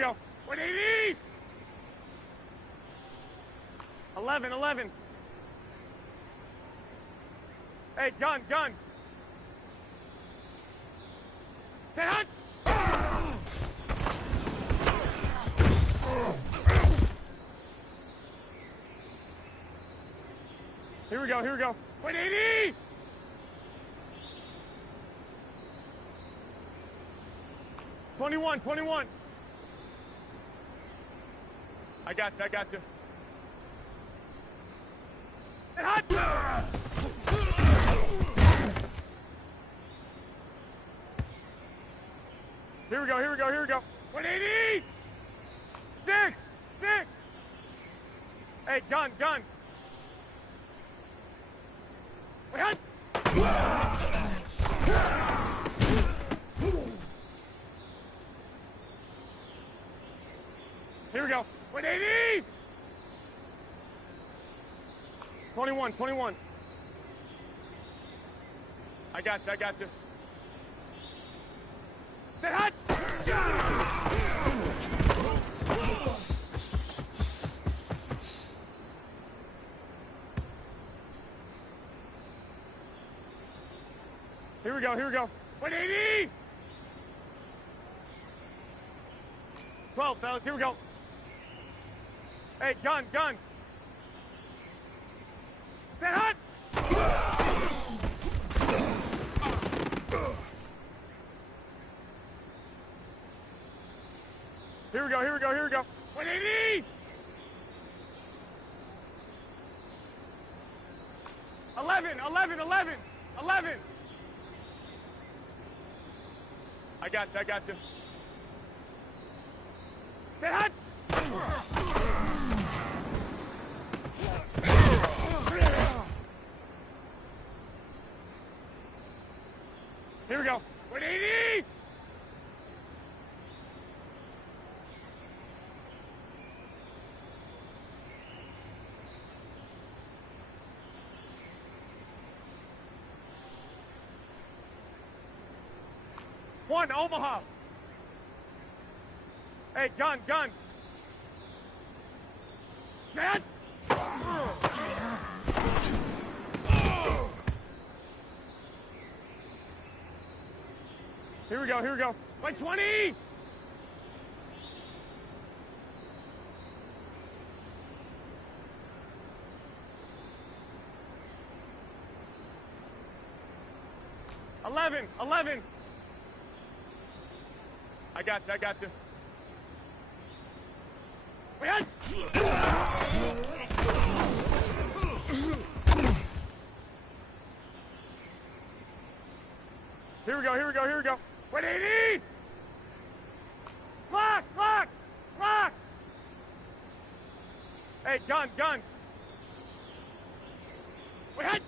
go. 180! 11, 11. Hey, gun, gun. 10 hunt! Here we go, here we go. 180! '21, 21. I got you, I got you. And hot! Here we go, here we go, here we go. 180! 6! 6! Hey, gun, gun. Wait, hot! Here we go. 180! 21, 21. I got you, I got you. Stay hot! Here we go, here we go. 180! 12, fellas, here we go. Hey, gun, gun. Stay hot! Here we go, here we go, here we go. 180! 11, 11, 11, 11. I got you, I got you. Stay hot! Here we go. 180! One, Omaha. Hey, gun, gun. Dad! Here we go, here we go. 120! Eleven, 11. I got you, I got you. Wait! Here we go, here we go, here we go. 180! Lock, lock, lock! Hey, gun, gun. Wait!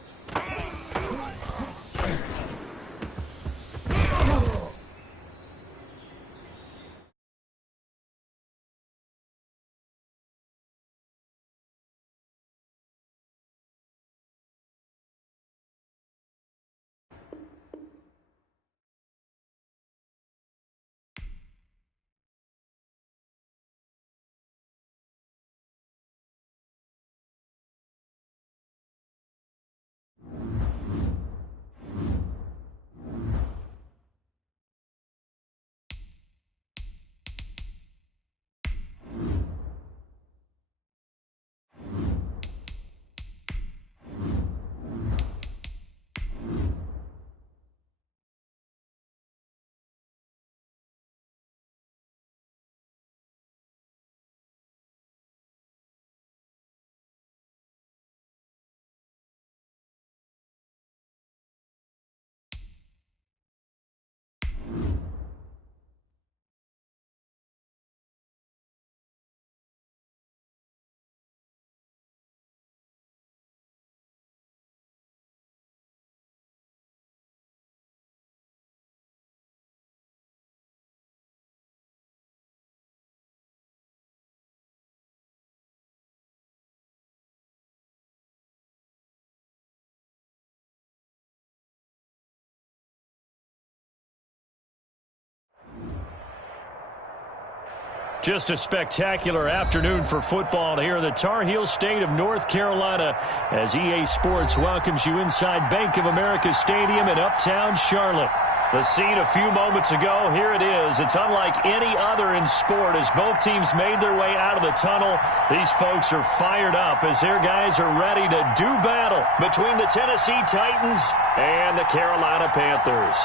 Just a spectacular afternoon for football here in the Tar Heel state of North Carolina as EA Sports welcomes you inside Bank of America Stadium in Uptown Charlotte. The scene a few moments ago, here it is. It's unlike any other in sport as both teams made their way out of the tunnel. These folks are fired up as their guys are ready to do battle between the Tennessee Titans and the Carolina Panthers.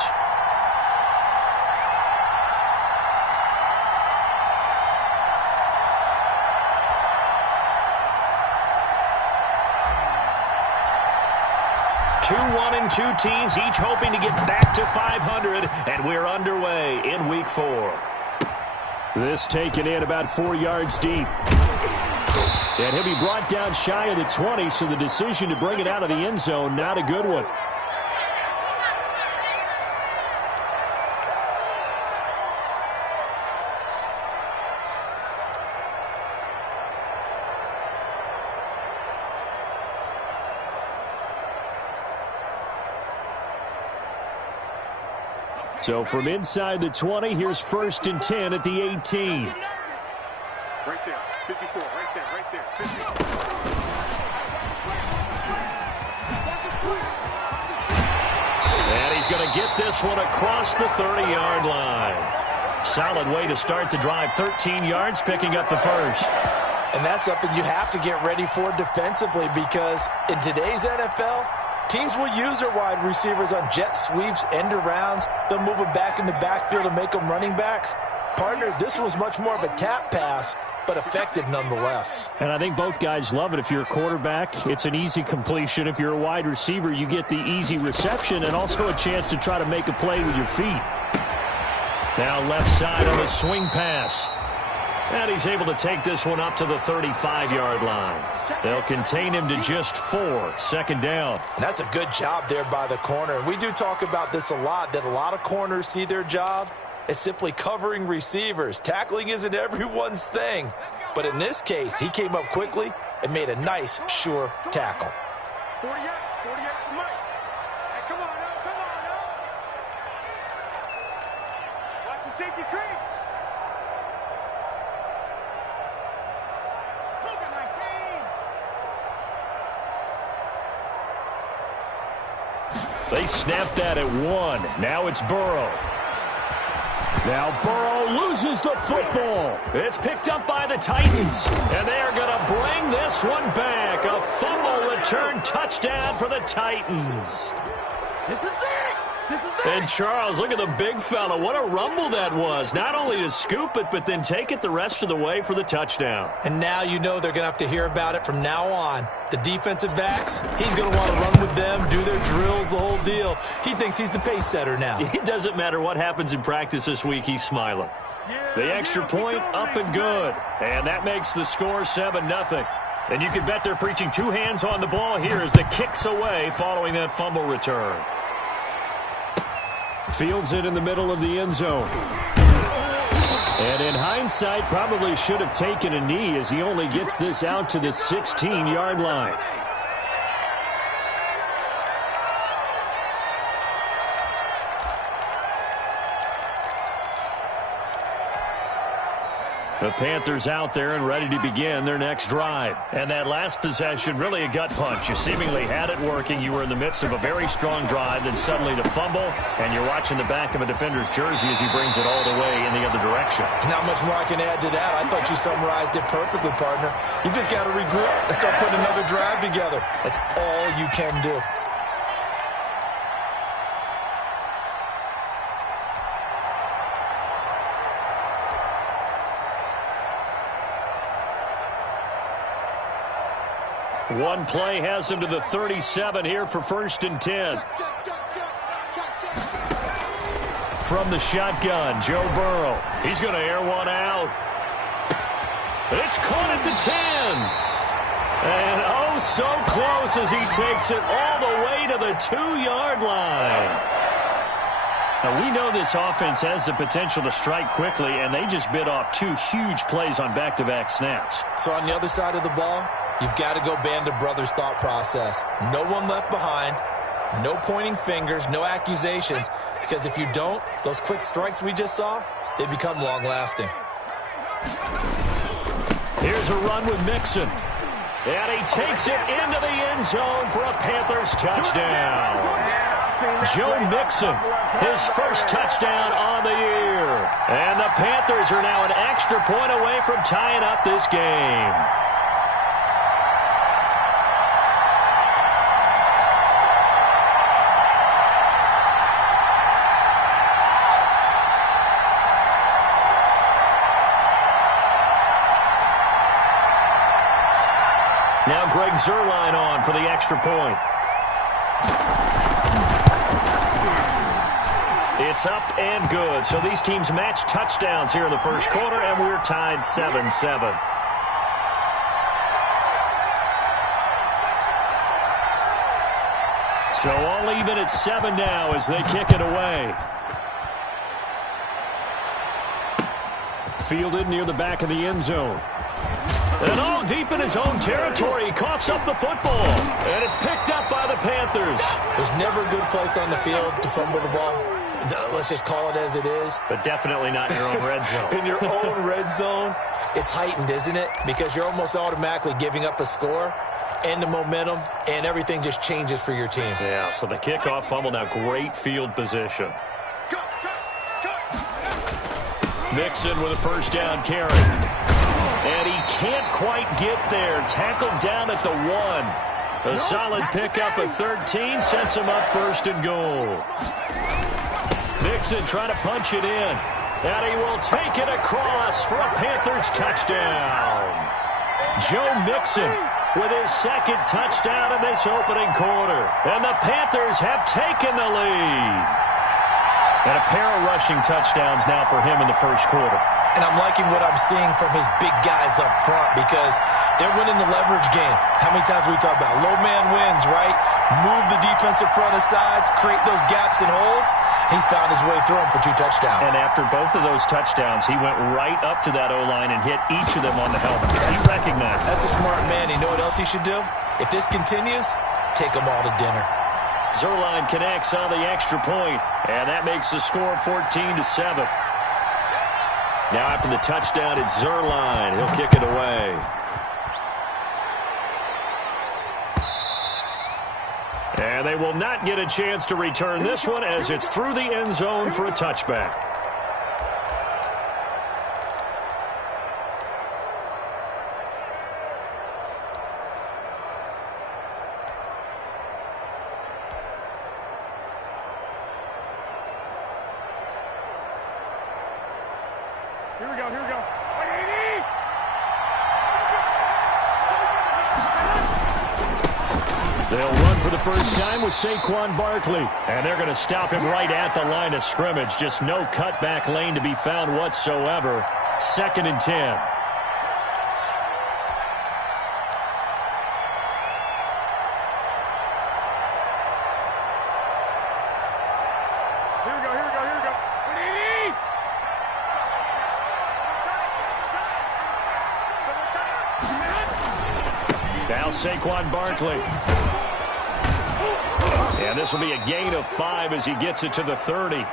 Two teams, each hoping to get back to 500, and we're underway in Week 4. This taken in about 4 yards deep. And he'll be brought down shy of the 20, so the decision to bring it out of the end zone, not a good one. So from inside the 20, here's 1st and 10 at the 18. Right there, 54, right there, 54. And he's going to get this one across the 30-yard line. Solid way to start the drive, 13 yards, picking up the first. And that's something you have to get ready for defensively because in today's NFL, teams will use their wide receivers on jet sweeps, end arounds. They'll move them back in the backfield and make them running backs. Partner, this was much more of a tap pass, but effective nonetheless. And I think both guys love it. If you're a quarterback, it's an easy completion. If you're a wide receiver, you get the easy reception and also a chance to try to make a play with your feet. Now left side on the swing pass. And he's able to take this one up to the 35-yard line. They'll contain him to just 4, 2nd down. And that's a good job there by the corner. And we do talk about this a lot, that a lot of corners see their job as simply covering receivers. Tackling isn't everyone's thing. But in this case, he came up quickly and made a nice, sure tackle. 48 for Mike. Hey, come on, now. Watch the safety creep. They snapped that at 1. Now it's Burrow. Now Burrow loses the football. It's picked up by the Titans. And they are going to bring this one back. A fumble return touchdown for the Titans. This is it. And Charles, look at the big fella. What a rumble that was. Not only to scoop it, but then take it the rest of the way for the touchdown. And now you know they're going to have to hear about it from now on. The defensive backs, he's going to want to run with them, do their drills, the whole deal. He thinks he's the pace setter now. It doesn't matter what happens in practice this week, he's smiling. The extra point up and good. And that makes the score 7-0. And you can bet they're preaching 2 hands on the ball here as the kick's away following that fumble return. Fields it in the middle of the end zone. And in hindsight, probably should have taken a knee as he only gets this out to the 16-yard line. The Panthers out there and ready to begin their next drive. And that last possession, really a gut punch. You seemingly had it working. You were in the midst of a very strong drive, then suddenly the fumble, and you're watching the back of a defender's jersey as he brings it all the way in the other direction. There's not much more I can add to that. I thought you summarized it perfectly, partner. You just got to regroup and start putting another drive together. That's all you can do. One play has him to the 37 here for 1st and 10. From the shotgun, Joe Burrow. He's going to air one out. It's caught at the 10. And oh, so close as he takes it all the way to the 2-yard line. Now, we know this offense has the potential to strike quickly, and they just bit off 2 huge plays on back-to-back snaps. So on the other side of the ball, you've got to go band of brothers thought process. No one left behind, no pointing fingers, no accusations, because if you don't, those quick strikes we just saw, they become long-lasting. Here's a run with Mixon. And he takes it into the end zone for a Panthers touchdown. Joe Mixon, his first touchdown on the year. And the Panthers are now an extra point away from tying up this game. Now Greg Zuerlein on for the extra point. It's up and good. So these teams match touchdowns here in the first quarter, and we're tied 7-7. So all even at 7 now as they kick it away. Fielded near the back of the end zone. And all deep in his own territory, he coughs up the football. And it's picked up by the Panthers. There's never a good place on the field to fumble the ball. Let's just call it as it is. But definitely not in your own red zone. In your own red zone, it's heightened, isn't it? Because you're almost automatically giving up a score and the momentum, and everything just changes for your team. Yeah, so the kickoff fumble, now great field position. Mixon with a first down carry. And he can't quite get there. Tackled down at the 1. A solid pickup of 13 sets him up first and goal. Mixon trying to punch it in. And he will take it across for a Panthers touchdown. Joe Mixon with his second touchdown in this opening quarter. And the Panthers have taken the lead. And a pair of rushing touchdowns now for him in the first quarter. And I'm liking what I'm seeing from his big guys up front because they're winning the leverage game. How many times we talk about low man wins, right? Move the defensive front aside, create those gaps and holes. He's found his way through them for 2 touchdowns. And after both of those touchdowns, he went right up to that O-line and hit each of them on the helmet. He recognized it. That's a smart man. You know what else he should do? If this continues, take them all to dinner. Zuerlein connects on the extra point, and that makes the score 14-7. Now after the touchdown, it's Zuerlein. He'll kick it away. And they will not get a chance to return this one as it's through the end zone for a touchback. Here we go, here we go. 180! They'll run for the first time with Saquon Barkley. And they're going to stop him right at the line of scrimmage. Just no cutback lane to be found whatsoever. 2nd and 10. Now Saquon Barkley. And this will be a gain of 5 as he gets it to the 30.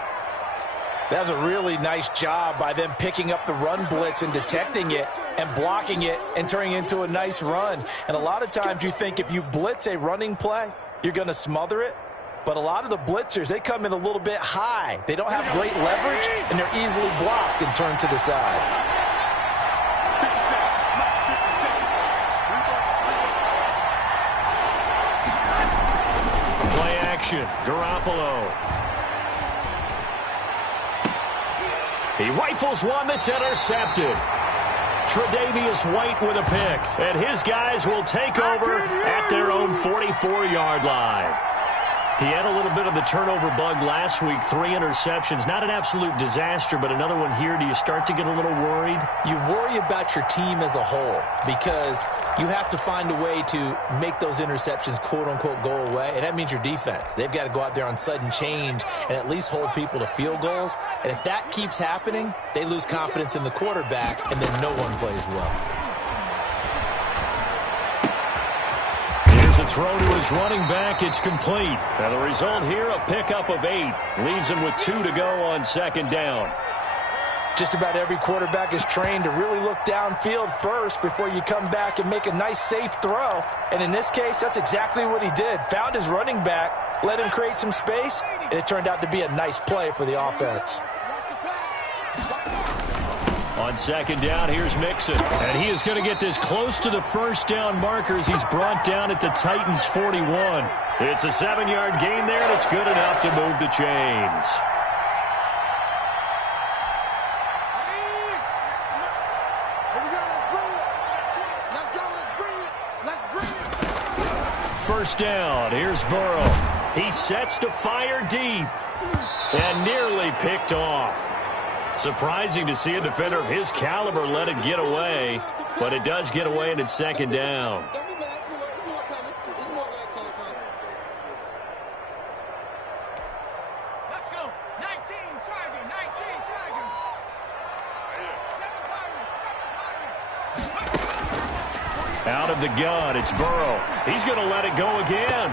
That's a really nice job by them picking up the run blitz and detecting it and blocking it and turning it into a nice run. And a lot of times you think if you blitz a running play, you're going to smother it. But a lot of the blitzers, they come in a little bit high. They don't have great leverage, and they're easily blocked and turned to the side. Garoppolo. He rifles one that's intercepted. Tre'Davious White with a pick. And his guys will take over at their own 44-yard line. He had a little bit of the turnover bug last week. 3 interceptions. Not an absolute disaster, but another one here. Do you start to get a little worried? You worry about your team as a whole because you have to find a way to make those interceptions, quote-unquote, go away. And that means your defense. They've got to go out there on sudden change and at least hold people to field goals. And if that keeps happening, they lose confidence in the quarterback, and then no one plays well. A throw to his running back. It's complete. And the result here, a pickup of 8. Leaves him with 2 to go on 2nd down. Just about every quarterback is trained to really look downfield first before you come back and make a nice, safe throw. And in this case, that's exactly what he did. Found his running back, let him create some space, and it turned out to be a nice play for the offense. On second down, here's Mixon. And he is going to get this close to the first down markers. He's brought down at the Titans' 41. It's a 7-yard gain there, and it's good enough to move the chains. First down, here's Burrow. He sets to fire deep and nearly picked off. Surprising to see a defender of his caliber let it get away, but it does get away and it's second down. Let's go. 19 target, 19 target. Out of the gun, it's Burrow. He's going to let it go again.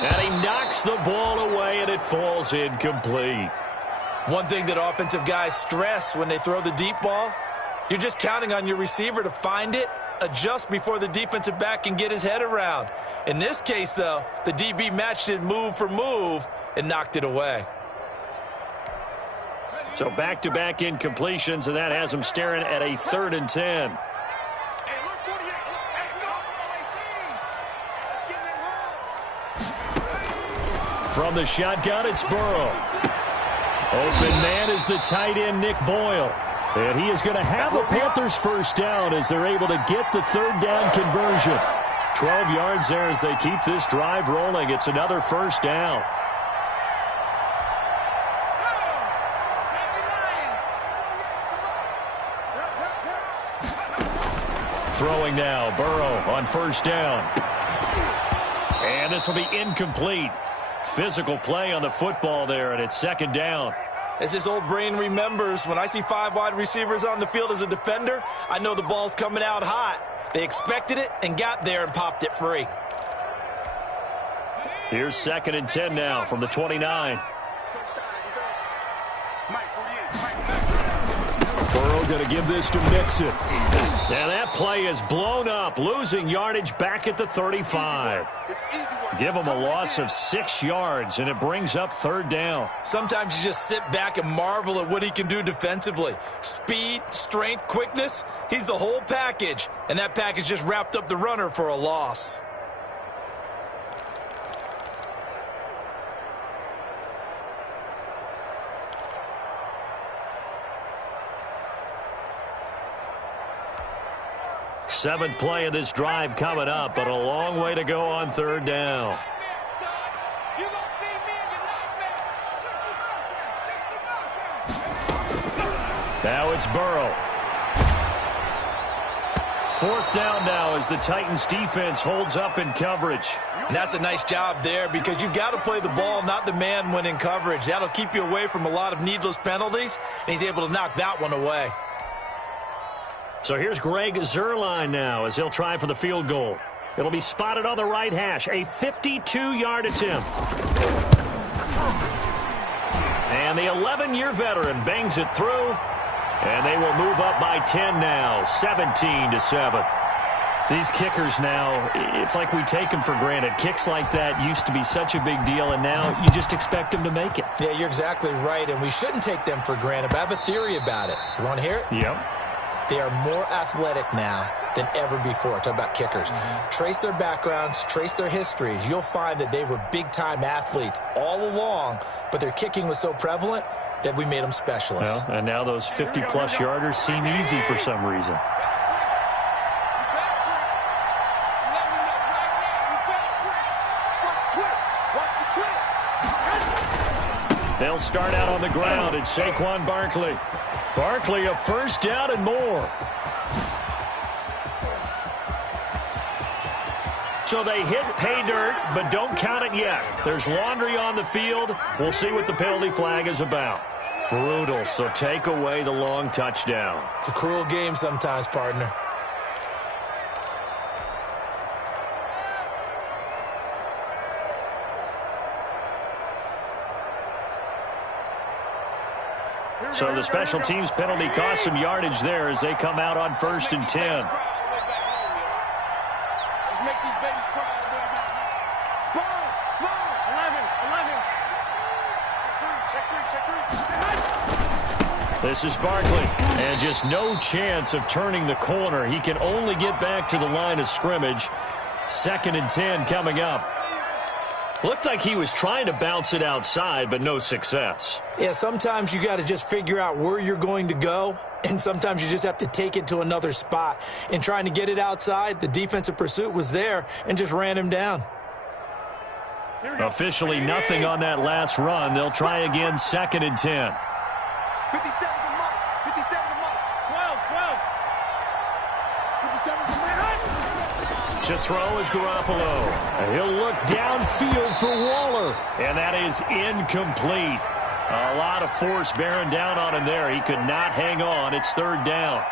And he knocks the ball away, and it falls incomplete. One thing that offensive guys stress when they throw the deep ball, you're just counting on your receiver to find it, adjust before the defensive back can get his head around. In this case, though, the DB matched it move for move and knocked it away. So back-to-back incompletions, and that has him staring at a 3rd and 10. From the shotgun, it's Burrow. Open man is the tight end, Nick Boyle. And he is going to have a Panthers first down as they're able to get the 3rd down conversion. 12 yards there as they keep this drive rolling. It's another first down. Throwing now, Burrow on first down. And this will be incomplete. Physical play on the football there, and it's second down. As this old brain remembers, when I see 5 wide receivers on the field as a defender, I know the ball's coming out hot. They expected it and got there and popped it free. Here's 2nd and 10 now from the 29. Burrow going to give this to Mixon. And that play is blown up, losing yardage back at the 35. Give him a loss of 6 yards, and it brings up 3rd down. Sometimes you just sit back and marvel at what he can do defensively. Speed, strength, quickness, he's the whole package. And that package just wrapped up the runner for a loss. Seventh play of this drive coming up, but a long way to go on 3rd down. Now it's Burrow. 4th down now as the Titans defense holds up in coverage. And that's a nice job there because you've got to play the ball, not the man when in coverage. That'll keep you away from a lot of needless penalties, and he's able to knock that one away. So here's Greg Zuerlein now as he'll try for the field goal. It'll be spotted on the right hash, a 52-yard attempt. And the 11-year veteran bangs it through, and they will move up by 10 now, 17-7. These kickers now, it's like we take them for granted. Kicks like that used to be such a big deal, and now you just expect them to make it. Yeah, you're exactly right, and we shouldn't take them for granted, but I have a theory about it. You want to hear it? Yep. They are more athletic now than ever before. Talk about kickers. Trace their backgrounds, trace their histories. You'll find that they were big-time athletes all along, but their kicking was so prevalent that we made them specialists. Well, and now those 50-plus yarders seem easy for some reason. They'll start out on the ground. It's Saquon Barkley. Barkley a first down and more. So they hit pay dirt, but don't count it yet. There's laundry on the field. We'll see what the penalty flag is about. Brutal, so take away the long touchdown. It's a cruel game sometimes, partner. Here So the special teams penalty cost some yardage there as they come out on 1st and 10. This is Barkley, and just no chance of turning the corner. He can only get back to the line of scrimmage. 2nd and 10 coming up. Looked like he was trying to bounce it outside, but no success. Yeah, sometimes you got to just figure out where you're going to go, and sometimes you just have to take it to another spot. In trying to get it outside, the defensive pursuit was there and just ran him down. Officially nothing on that last run. They'll try again, 2nd and 10. 57 to mark. 57 to mark. 12. 57 to mark. To throw is Garoppolo. He'll look downfield for Waller. And that is incomplete. A lot of force bearing down on him there. He could not hang on. It's 3rd down.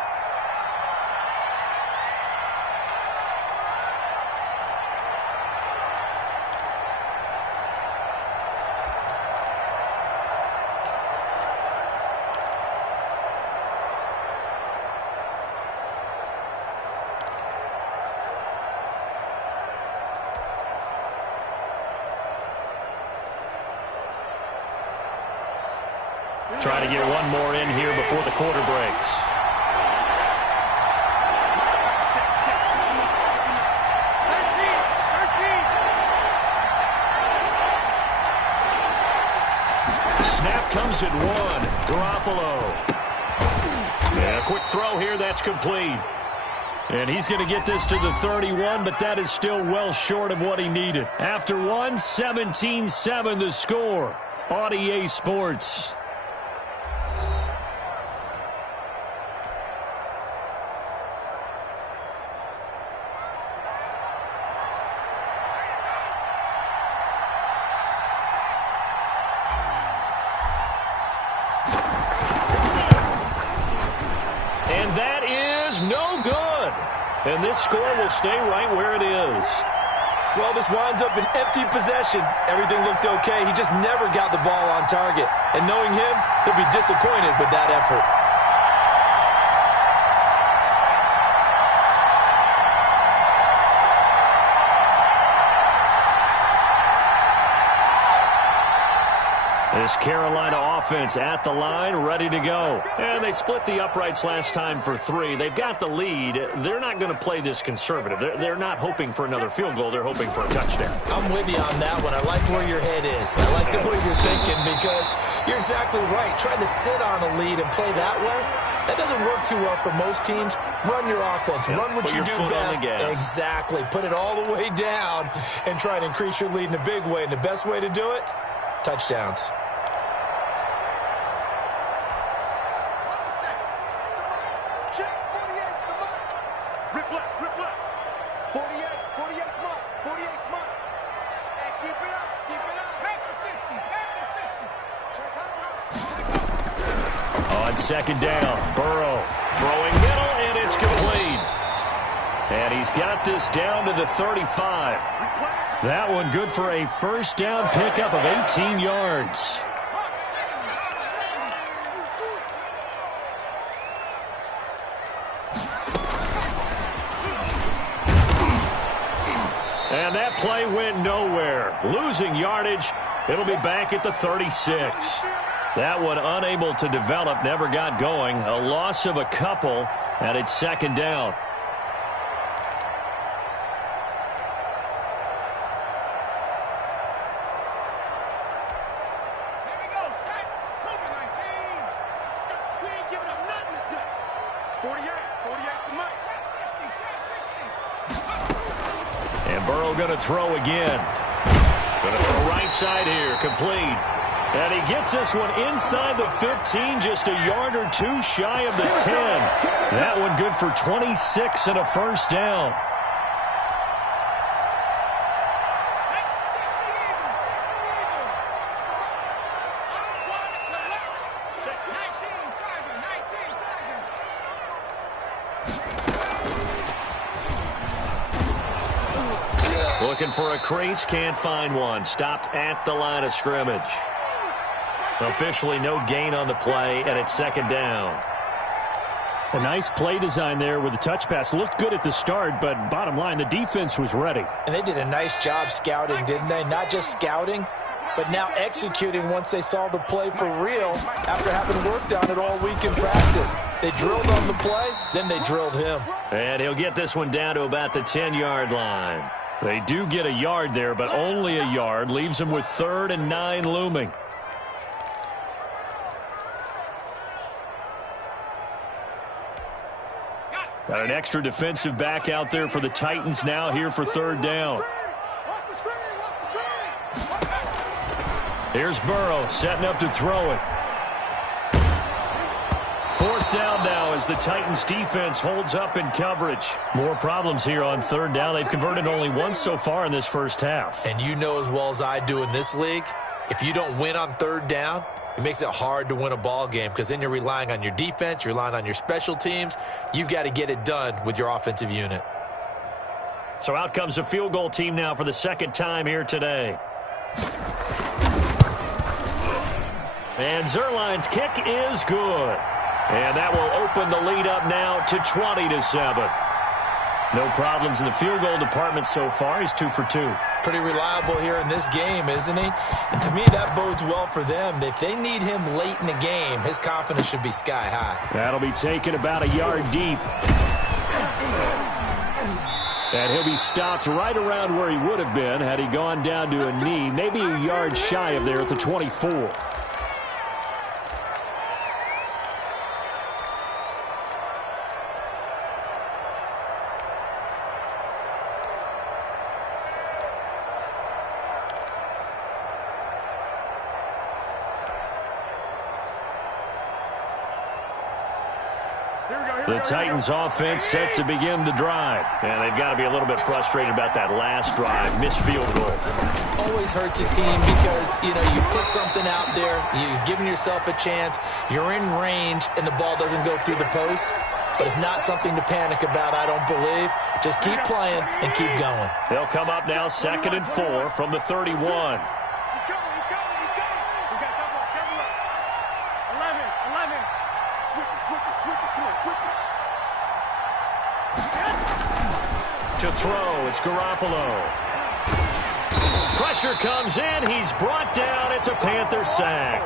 Try to get one more in here before the quarter breaks. Snap comes at 1. Garoppolo. And a quick throw here. That's complete. And he's going to get this to the 31, but that is still well short of what he needed. After 1, 17-7 the score on EA Sports. And this score will stay right where it is. Well, this winds up an empty possession. Everything looked okay. He just never got the ball on target. And knowing him, he'll be disappointed with that effort. This Carolina offense at the line, ready to go. And they split the uprights last time for 3. They've got the lead. They're not going to play this conservative. They're not hoping for another field goal. They're hoping for a touchdown. I'm with you on that one. I like where your head is. I like the way you're thinking because you're exactly right. Trying to sit on a lead and play that way, that doesn't work too well for most teams. Run your offense. Run what you do best. Exactly. Put it all the way down and try to increase your lead in a big way. And the best way to do it, touchdowns. Second down, Burrow throwing middle, and it's complete. And he's got this down to the 35. That one good for a first down pickup of 18 yards. And that play went nowhere. Losing yardage, it'll be back at the 36. That one unable to develop, never got going. A loss of a couple, and it's second down. Here we go, set. Cougar 19. We ain't giving up nothing to do. 48 to Mike. Check 60. And Burrow going to throw again. Going to throw right side here, complete. And he gets this one inside the 15, just a yard or 2 shy of the 10. That one good for 26 and a first down. Looking for a crease, can't find one. Stopped at the line of scrimmage. Officially no gain on the play, and it's second down. A nice play design there with the touch pass. Looked good at the start, but bottom line, the defense was ready. And they did a nice job scouting, didn't they? Not just scouting, but now executing once they saw the play for real after having worked on it all week in practice. They drilled on the play, then they drilled him. And he'll get this one down to about the 10-yard line. They do get a yard there, but only a yard. Leaves them with 3rd and 9 looming. Got an extra defensive back out there for the Titans now here for 3rd down. Here's Burrow setting up to throw it. 4th down now as the Titans defense holds up in coverage. More problems here on 3rd down. They've converted only once so far in this first half. And you know as well as I do in this league, if you don't win on 3rd down, it makes it hard to win a ball game because then you're relying on your defense, you're relying on your special teams. You've got to get it done with your offensive unit. So out comes a field goal team now for the 2nd time here today. And Zerline's kick is good. And that will open the lead up now to 20-7. No problems in the field goal department so far. He's 2 for 2. Pretty reliable here in this game, isn't he? And to me, that bodes well for them. If they need him late in the game, his confidence should be sky high. That'll be taken about a yard deep. And he'll be stopped right around where he would have been had he gone down to a knee, maybe a yard shy of there at the 24. The Titans offense set to begin the drive. And they've got to be a little bit frustrated about that last drive. Missed field goal. Always hurts a team because, you put something out there, you're giving yourself a chance, you're in range, and the ball doesn't go through the post. But it's not something to panic about, I don't believe. Just keep playing and keep going. They'll come up now 2nd and 4 from the 31. To throw, it's Garoppolo. Pressure comes in, he's brought down, it's a Panther sack.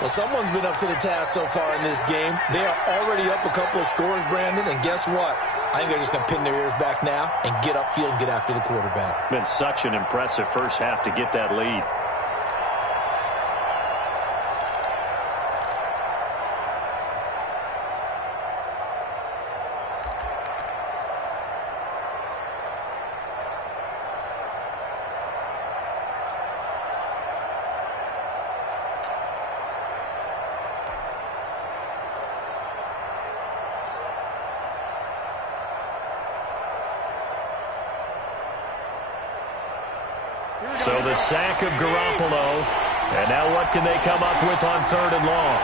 Well, someone's been up to the task so far in this game. They are already up a couple of scores, Brandon, and guess what? I think they're just going to pin their ears back now and get upfield and get after the quarterback. Been such an impressive first half to get that lead. So the sack of Garoppolo. And now what can they come up with on 3rd and long?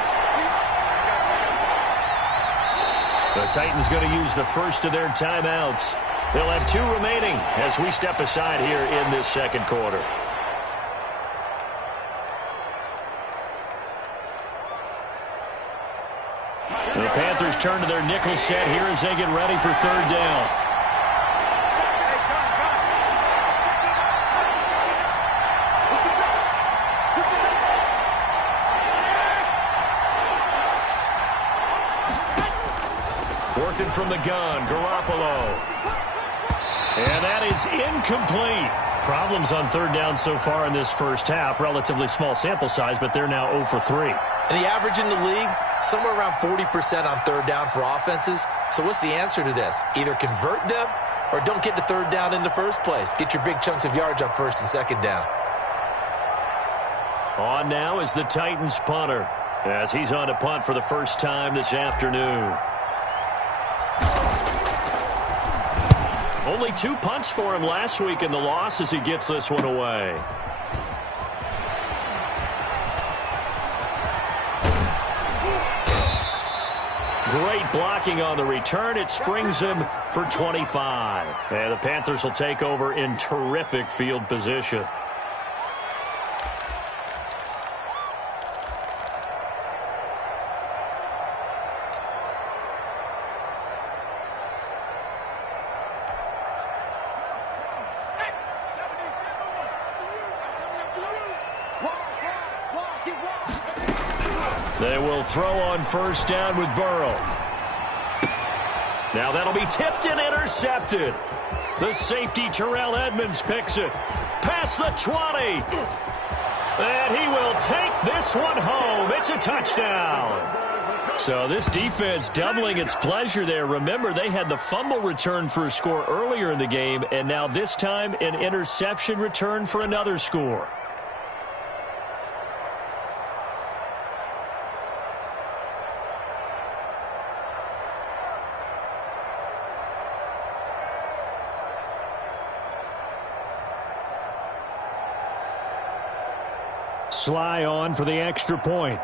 The Titans going to use the first of their timeouts. They'll have 2 remaining as we step aside here in this 2nd quarter. The Panthers turn to their nickel set here as they get ready for 3rd down. Working from the gun, Garoppolo. And that is incomplete. Problems on 3rd down so far in this first half. Relatively small sample size, but they're now 0 for 3. And the average in the league, somewhere around 40% on 3rd down for offenses. So what's the answer to this? Either convert them or don't get to 3rd down in the first place. Get your big chunks of yards on 1st and 2nd down. On now is the Titans punter as he's on to punt for the first time this afternoon. Only 2 punts for him last week in the loss as he gets this one away. Great blocking on the return. It springs him for 25. And the Panthers will take over in terrific field position. They will throw on first down with Burrow. Now that'll be tipped and intercepted. The safety, Terrell Edmonds, picks it. Past the 20. And he will take this one home. It's a touchdown. So this defense doubling its pleasure there. Remember, they had the fumble return for a score earlier in the game, and now this time an interception return for another score. Sly on for the extra point.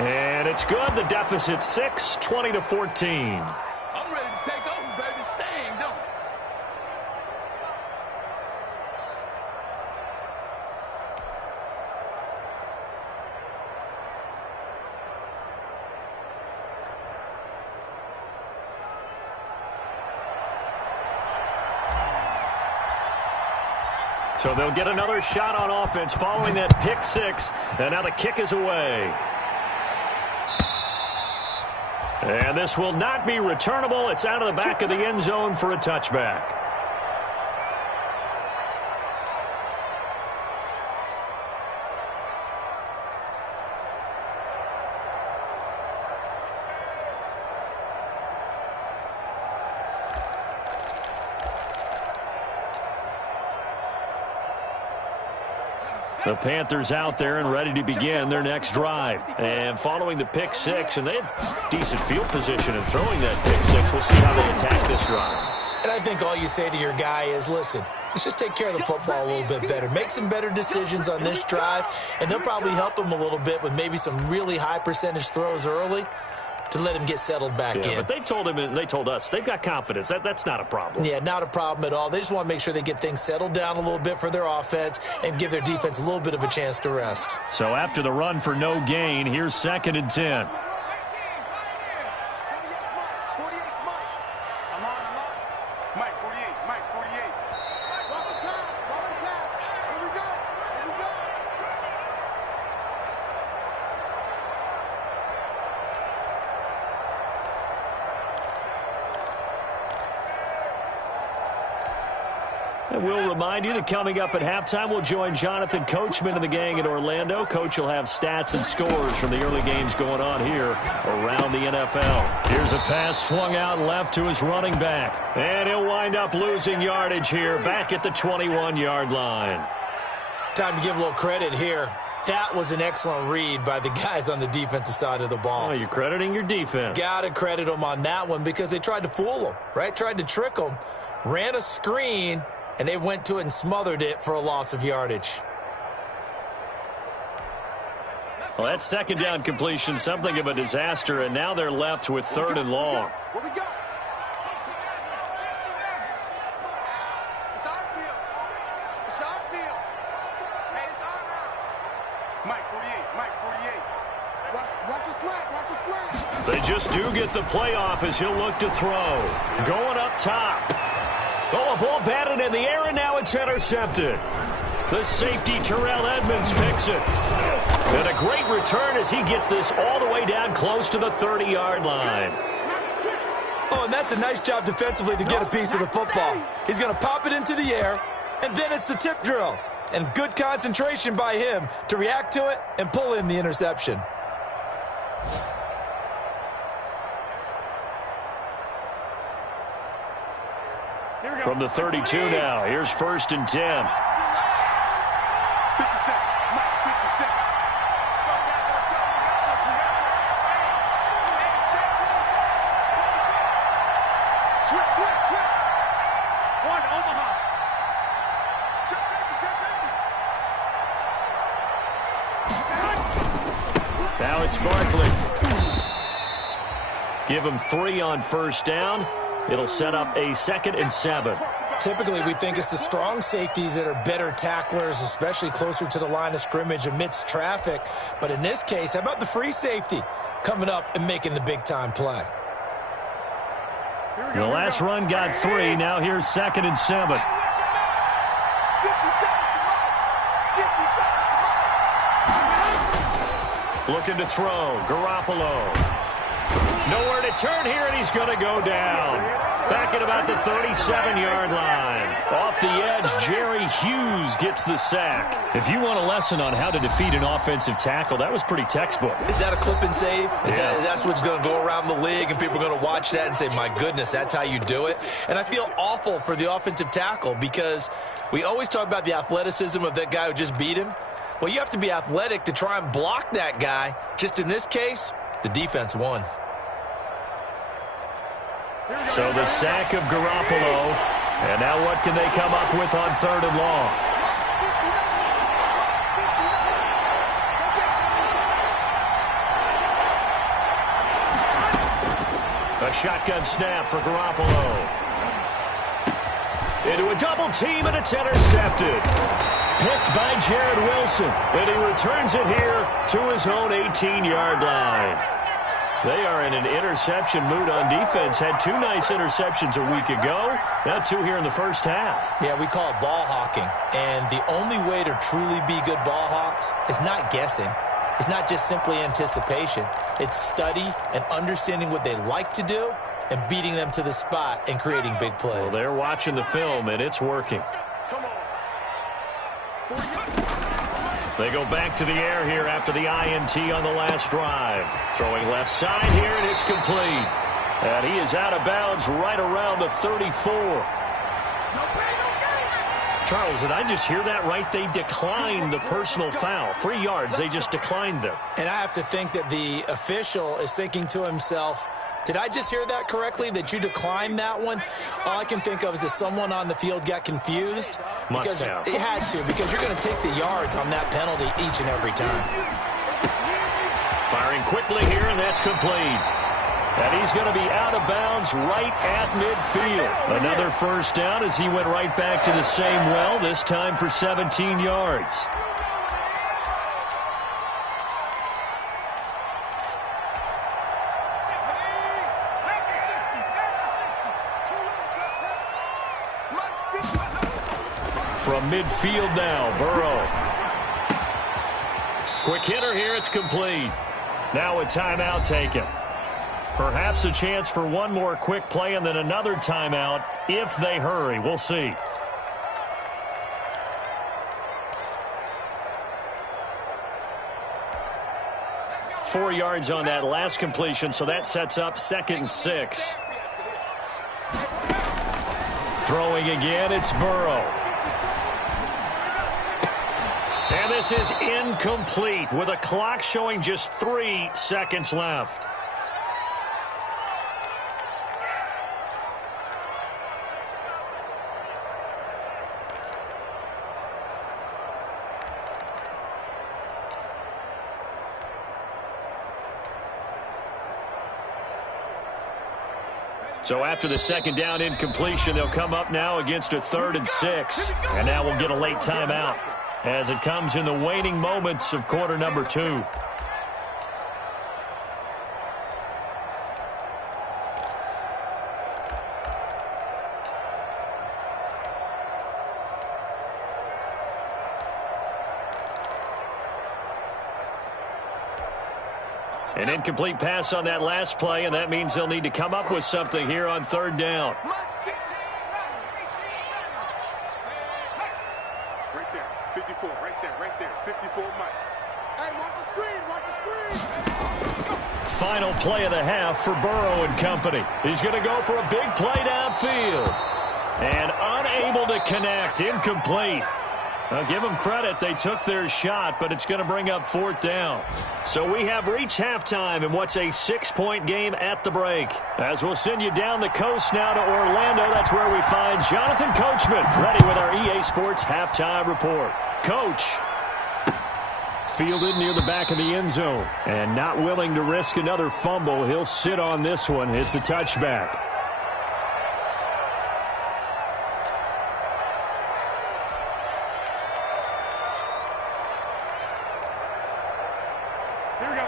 And it's good. The deficit 6, 20-14. I'm ready to take over, baby. Staying, don't. So they'll get another shot on offense following that pick 6. And now the kick is away. And this will not be returnable. It's out of the back of the end zone for a touchback. The Panthers out there and ready to begin their next drive. And following the pick 6, and they had decent field position in throwing that pick 6. We'll see how they attack this drive. And I think all you say to your guy is, listen, let's just take care of the football a little bit better. Make some better decisions on this drive, and they'll probably help him a little bit with maybe some really high percentage throws early to let him get settled back in. But they told him and they told us they've got confidence. That's not a problem. Yeah, not a problem at all. They just want to make sure they get things settled down a little bit for their offense and give their defense a little bit of a chance to rest. So after the run for no gain, here's 2nd and 10. And we'll remind you that coming up at halftime, we'll join Jonathan Coachman and the gang in Orlando. Coach will have stats and scores from the early games going on here around the NFL. Here's a pass swung out left to his running back. And he'll wind up losing yardage here back at the 21-yard line. Time to give a little credit here. That was an excellent read by the guys on the defensive side of the ball. Oh, you're crediting your defense. Got to credit them on that one because they tried to fool them, right? Tried to trick them, ran a screen, and they went to it and smothered it for a loss of yardage. Well, that second down completion, something of a disaster, and now they're left with 3rd and long. What we got? It's our field. It's our field. Hey, it's our house. Mike 48. Mike 48. Watch the slant. Watch the slant. They just do get the playoff as he'll look to throw. Going up top. Oh, a ball batted in the air, and now it's intercepted. The safety, Terrell Edmonds, picks it. And a great return as he gets this all the way down close to the 30-yard line. Oh, and that's a nice job defensively to get a piece of the football. He's going to pop it into the air, and then it's the tip drill. And good concentration by him to react to it and pull in the interception. From the 32 now, here's 1st and 10. 50 seconds. Mike, 50 seconds. Switch. One, Omaha. Check safety. Now it's Barkley. Give him 3 on 1st down. It'll set up a 2nd and 7. Typically, we think it's the strong safeties that are better tacklers, especially closer to the line of scrimmage amidst traffic. But in this case, how about the free safety coming up and making the big-time play? The last run got 3. Now here's 2nd and 7. Looking to throw. Garoppolo. Nowhere to turn here, and he's going to go down. Back at about the 37-yard line. Off the edge, Jerry Hughes gets the sack. If you want a lesson on how to defeat an offensive tackle, that was pretty textbook. Is that a clip and save? Yes. That's what's going to go around the league, and people are going to watch that and say, my goodness, that's how you do it? And I feel awful for the offensive tackle because we always talk about the athleticism of that guy who just beat him. Well, you have to be athletic to try and block that guy. Just in this case, the defense won. So the sack of Garoppolo. And now what can they come up with on 3rd and long? A shotgun snap for Garoppolo. Into a double team, and it's intercepted. Picked by Jared Wilson. And he returns it here to his own 18-yard line. They are in an interception mood on defense. Had 2 nice interceptions a week ago. Now 2 here in the first half. Yeah, we call it ball hawking. And the only way to truly be good ball hawks is not guessing. It's not just simply anticipation. It's study and understanding what they like to do and beating them to the spot and creating big plays. Well, they're watching the film, and it's working. They go back to the air here after the INT on the last drive. Throwing left side here, and it's complete. And he is out of bounds right around the 34. Charles, did I just hear that right? They declined the personal foul. 3 yards, they just declined them. And I have to think that the official is thinking to himself, did I just hear that correctly, that you declined that one? All I can think of is that someone on the field got confused. Must have. It had to, because you're going to take the yards on that penalty each and every time. Firing quickly here, and that's complete. And he's going to be out of bounds right at midfield. Another first down as he went right back to the same well, this time for 17 yards. From midfield now, Burrow. Quick hitter here, it's complete. Now a timeout taken. Perhaps a chance for one more quick play and then another timeout if they hurry. We'll see. Four yards on that last completion, so that sets up 2nd and 6. Throwing again, it's Burrow. And this is incomplete with a clock showing just 3 seconds left. So after the 2nd down incompletion, they'll come up now against a 3rd and 6. And now we'll get a late timeout as it comes in the waning moments of quarter number 2. An incomplete pass on that last play, and that means they'll need to come up with something here on 3rd down. Right there, 54, right there, 54, Mike. Hey, watch the screen. Final play of the half for Burrow and company. He's going to go for a big play downfield. And unable to connect, incomplete. I'll give them credit. They took their shot, but it's going to bring up 4th down. So we have reached halftime in what's a 6-point game at the break. As we'll send you down the coast now to Orlando, that's where we find Jonathan Coachman, ready with our EA Sports halftime report. Coach. Fielded near the back of the end zone. And not willing to risk another fumble. He'll sit on this one. It's a touchback.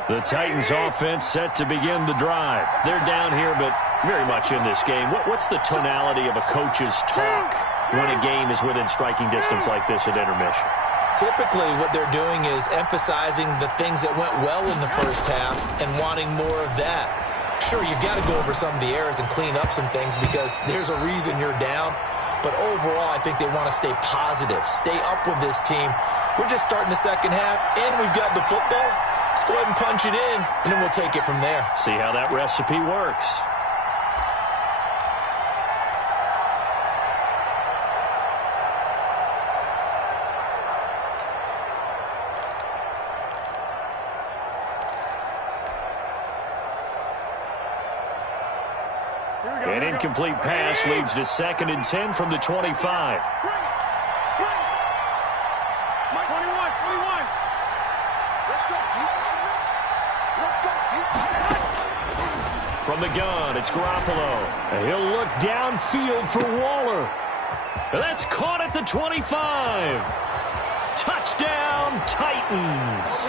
The Titans offense set to begin the drive. They're down here, but very much in this game. What's the tonality of a coach's talk when a game is within striking distance like this at intermission? Typically, what they're doing is emphasizing the things that went well in the first half and wanting more of that. Sure, you've got to go over some of the errors and clean up some things because there's a reason you're down. But overall, I think they want to stay positive, stay up with this team. We're just starting the second half, and we've got the football. Let's go ahead and punch it in, and then we'll take it from there. See how that recipe works. An incomplete pass leads to 2nd and 10 from the 25. 21. Let's go, From the gun, it's Garoppolo. And he'll look downfield for Waller. And that's caught at the 25. Touchdown, Titans.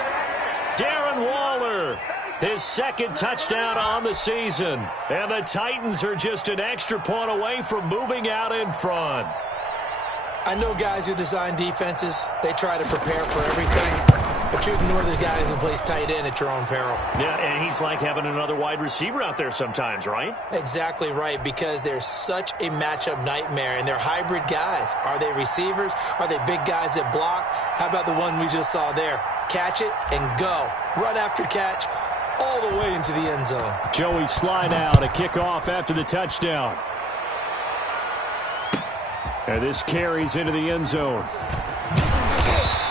Darren Waller. His 2nd touchdown on the season. And the Titans are just an extra point away from moving out in front. I know guys who design defenses, they try to prepare for everything, but you ignore the guy who plays tight end at your own peril. Yeah, and he's like having another wide receiver out there sometimes, right? Exactly right, because they're such a matchup nightmare, and they're hybrid guys. Are they receivers? Are they big guys that block? How about the one we just saw there? Catch it and go. Run after catch all the way into the end zone. Joey slide out, a kickoff after the touchdown. And this carries into the end zone.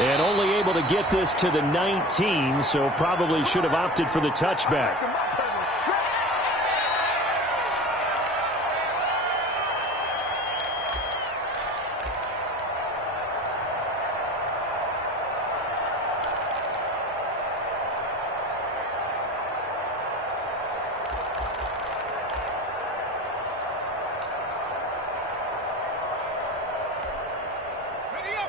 And only able to get this to the 19, so probably should have opted for the touchback.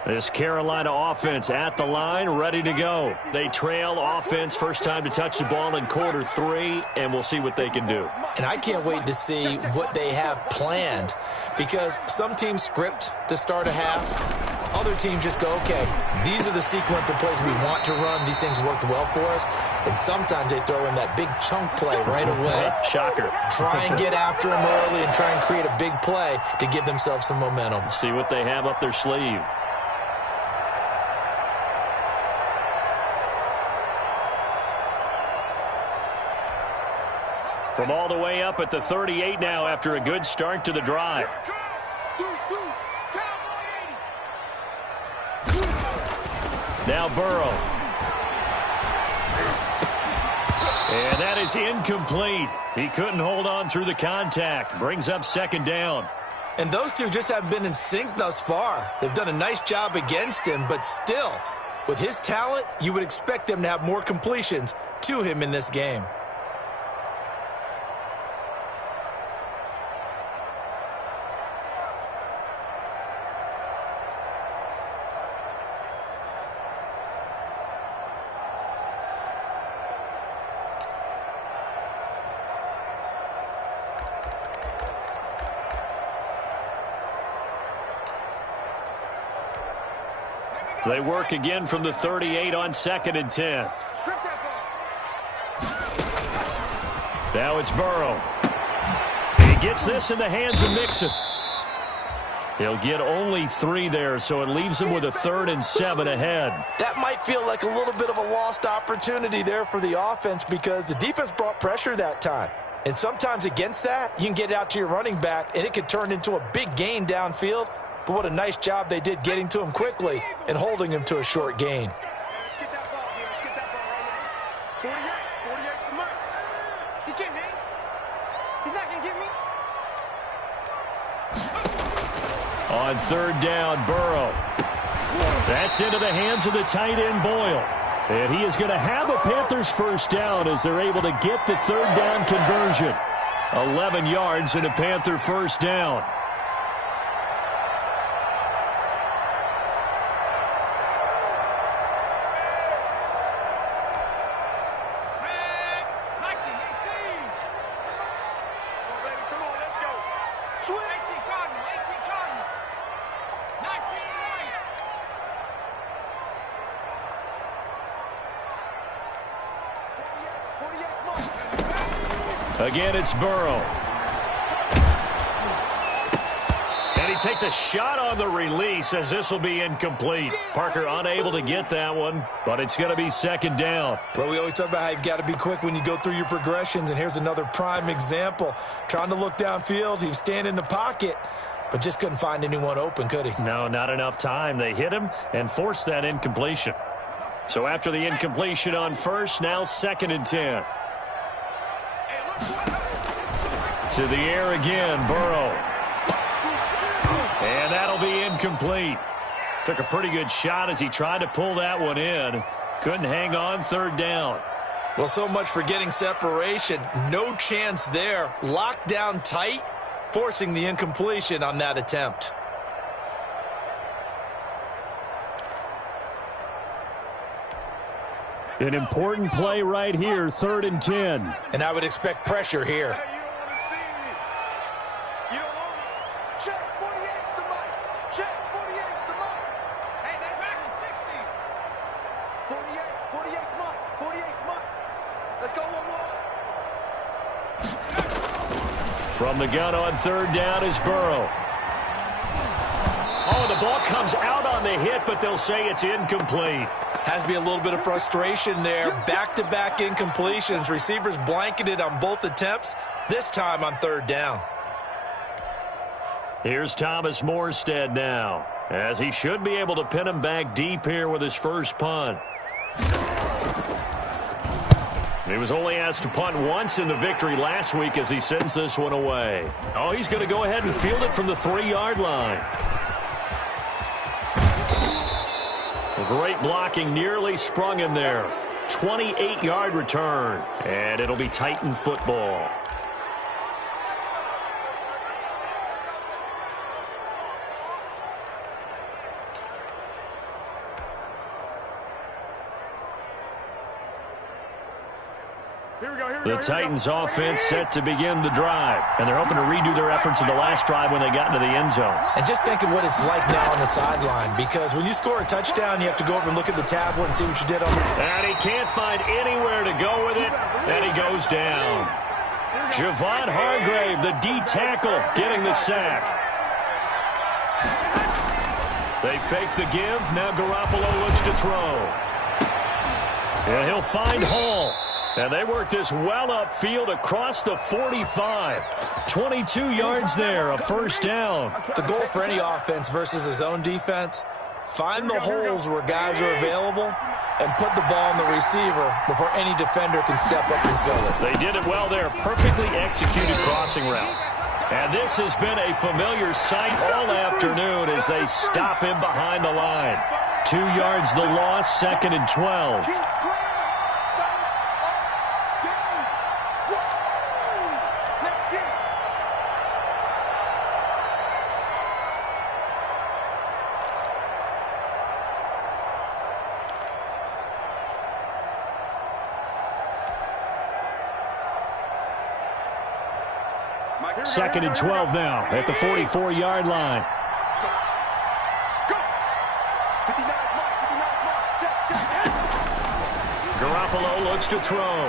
This Carolina offense at the line, ready to go. They trail offense first time to touch the ball in quarter 3, and we'll see what they can do. And I can't wait to see what they have planned, because some teams script to start a half. Other teams just go, okay, these are the sequence of plays we want to run. These things worked well for us. And sometimes they throw in that big chunk play right away. Shocker. Try and get after them early and try and create a big play to give themselves some momentum. See what they have up their sleeve. From all the way up at the 38 now after a good start to the drive. Now Burrow. And that is incomplete. He couldn't hold on through the contact. Brings up 2nd down. And those two just haven't been in sync thus far. They've done a nice job against him, but still, with his talent, you would expect them to have more completions to him in this game. They work again from the 38 on 2nd and 10. Now it's Burrow. He gets this in the hands of Mixon. He'll get only 3 there, so it leaves him with a 3rd and 7 ahead. That might feel like a little bit of a lost opportunity there for the offense because the defense brought pressure that time. And sometimes against that, you can get out to your running back, and it could turn into a big gain downfield. But what a nice job they did getting to him quickly and holding him to a short gain. Let's get that ball here. Let's get that ball right here. 48 the mark. He can't hang. He's not going to get me. On 3rd down, Burrow. That's into the hands of the tight end, Boyle. And he is going to have a Panthers 1st down as they're able to get the 3rd down conversion. 11 yards and a Panther 1st down. Again, it's Burrow. And he takes a shot on the release as this will be incomplete. Parker unable to get that one, but it's going to be second down. Well, we always talk about how you've got to be quick when you go through your progressions, and here's another prime example. Trying to look downfield, he was standing in the pocket, but just couldn't find anyone open, could he? No, not enough time. They hit him and forced that incompletion. So after the incompletion on first, now 2nd and 10. To the air again, Burrow. And that'll be incomplete. Took a pretty good shot as he tried to pull that one in. Couldn't hang on, 3rd down. Well, so much for getting separation. No chance there. Locked down tight, forcing the incompletion on that attempt. An important play right here, 3rd and 10. And I would expect pressure here. From the gun on 3rd down is Burrow. Oh, the ball comes out on the hit, but they'll say it's incomplete. Has to be a little bit of frustration there. Back-to-back incompletions. Receivers blanketed on both attempts, this time on 3rd down. Here's Thomas Morstead now, as he should be able to pin him back deep here with his first punt. He was only asked to punt once in the victory last week as he sends this one away. Oh, he's going to go ahead and field it from the 3-yard line. Great blocking, nearly sprung him there. 28-yard return, and it'll be Titan football. The Titans offense set to begin the drive, and they're hoping to redo their efforts in the last drive when they got into the end zone. And just think of what it's like now on the sideline, because when you score a touchdown, you have to go over and look at the tablet and see what you did on the... And he can't find anywhere to go with it, and he goes down. Javon Hargrave, the D tackle, getting the sack. They fake the give. Now Garoppolo looks to throw. And he'll find Hall. And they work this well upfield across the 45. 22 yards there, a 1st down. The goal for any offense versus his own defense, find the holes where guys are available and put the ball on the receiver before any defender can step up and fill it. They did it well there. Perfectly executed crossing route. And this has been a familiar sight all afternoon as they stop him behind the line. 2 yards the loss, 2nd and 12. Second and 12 now at the 44-yard line. Garoppolo looks to throw.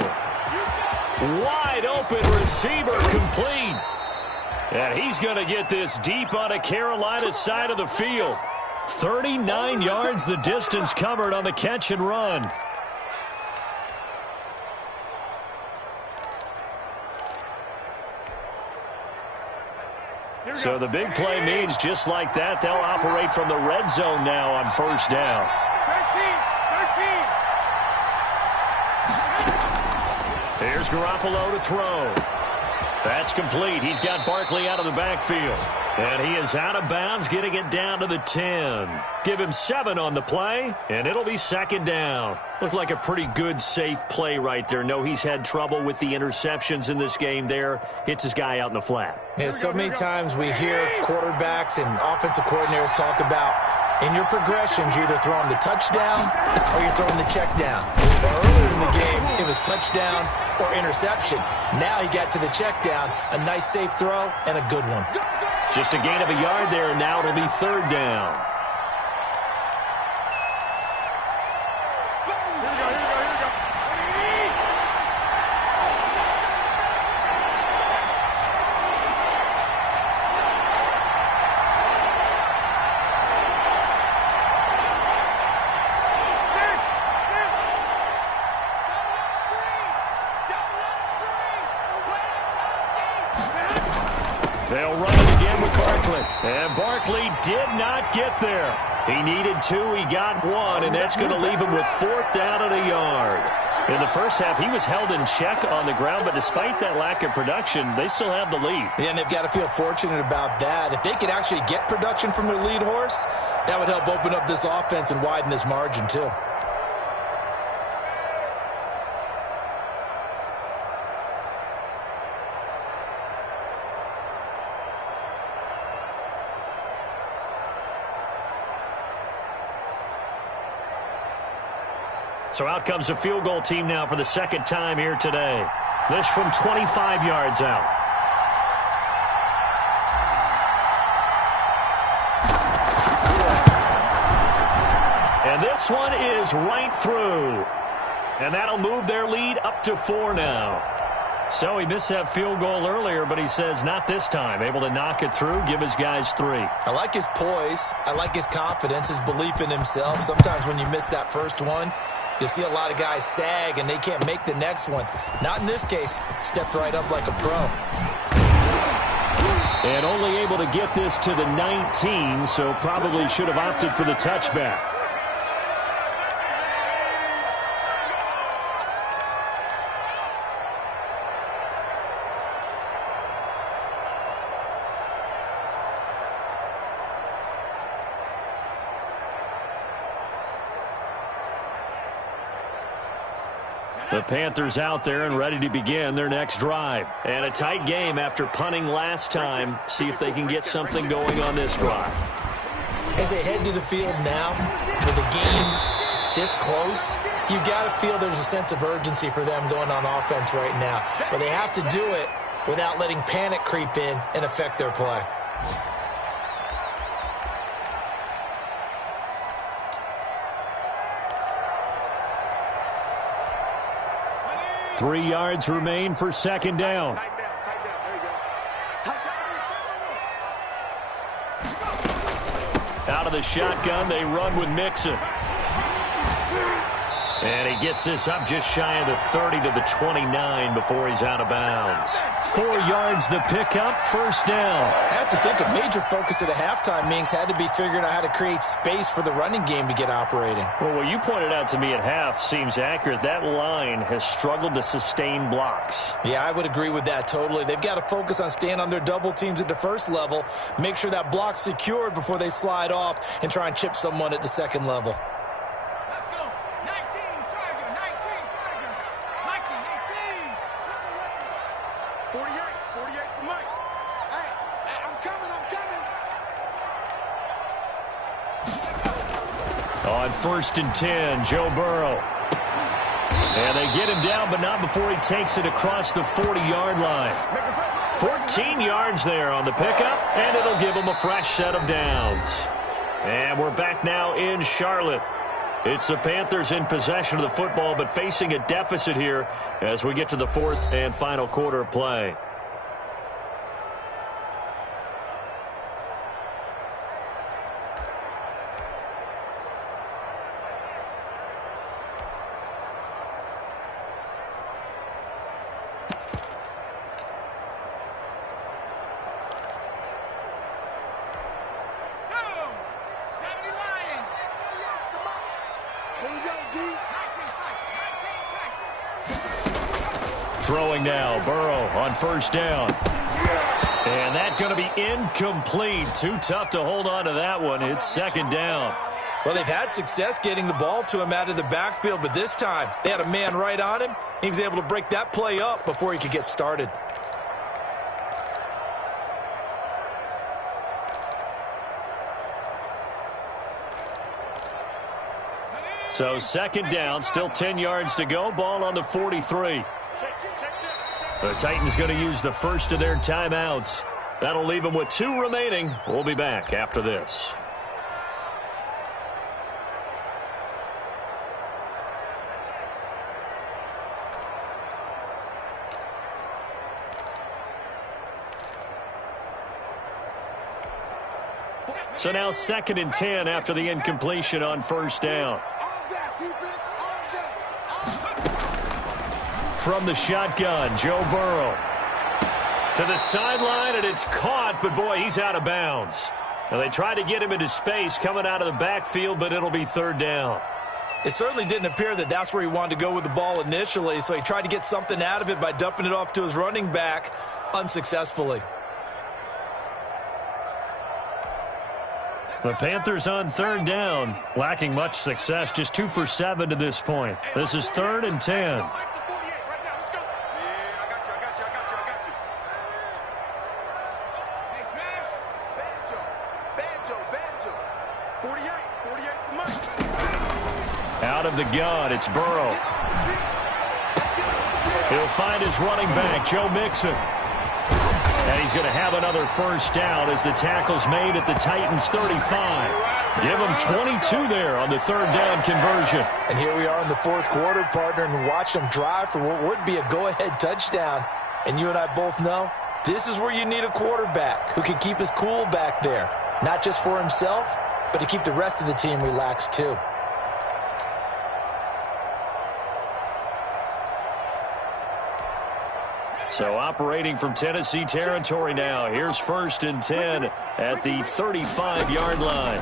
Wide open receiver complete. And he's going to get this deep on a Carolina side of the field. 39 yards the distance covered on the catch and run. So the big play means just like that, they'll operate from the red zone now on 1st down. 13. Here's Garoppolo to throw. That's complete. He's got Barkley out of the backfield. And he is out of bounds, getting it down to the 10. Give him 7 on the play, and it'll be 2nd down. Looked like a pretty good, safe play right there. No, he's had trouble with the interceptions in this game there. Hits his guy out in the flat. Yeah, so many times we hear quarterbacks and offensive coordinators talk about, in your progressions, you're either throwing the touchdown or you're throwing the check down. Well, earlier in the game, it was touchdown or interception. Now he got to the check down, a nice safe throw, and a good one. Just a gain of a yard there, and now it'll be 3rd down. They'll run it again with Barkley. And Barkley did not get there. He needed 2, he got 1, and that's going to leave him with 4th down and a yard. In the first half, he was held in check on the ground, but despite that lack of production, they still have the lead. Yeah, and they've got to feel fortunate about that. If they could actually get production from their lead horse, that would help open up this offense and widen this margin too. So out comes a field goal team now for the second time here today. This from 25 yards out. And this one is right through. And that'll move their lead up to 4 now. So he missed that field goal earlier, but he says not this time. Able to knock it through, give his guys 3. I like his poise. I like his confidence, his belief in himself. Sometimes when you miss that first one, you'll see a lot of guys sag and they can't make the next one. Not in this case. Stepped right up like a pro. And only able to get this to the 19, so probably should have opted for the touchback. The Panthers out there and ready to begin their next drive. And a tight game after punting last time. See if they can get something going on this drive. As they head to the field now, with the game this close, you've got to feel there's a sense of urgency for them going on offense right now. But they have to do it without letting panic creep in and affect their play. 3 yards remain for second down. Out of the shotgun, they run with Mixon. And he gets this up just shy of the 30 to the 29 before he's out of bounds. 4 yards the pickup, first down. I have to think a major focus at a halftime means had to be figuring out how to create space for the running game to get operating. Well, what you pointed out to me at half seems accurate. That line has struggled to sustain blocks. Yeah, I would agree with that totally. They've got to focus on staying on their double teams at the first level, make sure that block's secured before they slide off and try and chip someone at the second level. 48 for Mike. Hey, I'm coming. On 1st and 10, Joe Burrow. And they get him down, but not before he takes it across the 40-yard line. 14 yards there on the pickup, and it'll give him a fresh set of downs. And we're back now in Charlotte. It's the Panthers in possession of the football, but facing a deficit here as we get to the 4th and final quarter of play. Throwing now, Burrow on 1st down. And that's going to be incomplete. Too tough to hold on to that one. It's 2nd down. Well, they've had success getting the ball to him out of the backfield, but this time they had a man right on him. He was able to break that play up before he could get started. So 2nd down, still 10 yards to go. Ball on the 43. The Titans going to use the first of their timeouts. That'll leave them with 2 remaining. We'll be back after this. So now 2nd and 10 after the incompletion on 1st down. From the shotgun, Joe Burrow. To the sideline, and it's caught, but boy, he's out of bounds. Now, they tried to get him into space coming out of the backfield, but it'll be third down. It certainly didn't appear that that's where he wanted to go with the ball initially, so he tried to get something out of it by dumping it off to his running back unsuccessfully. The Panthers on third down, lacking much success, just 2 for 7 to this point. This is 3rd and 10. Out of the gun, it's Burrow. He'll find his running back, Joe Mixon. And he's going to have another first down as the tackle's made at the Titans' 35. Give him 22 there on the third down conversion. And here we are in the fourth quarter, partner, and watch them drive for what would be a go-ahead touchdown. And you and I both know this is where you need a quarterback who can keep his cool back there. Not just for himself, but to keep the rest of the team relaxed too. So operating from Tennessee territory now. Here's 1st and 10 at the 35-yard line.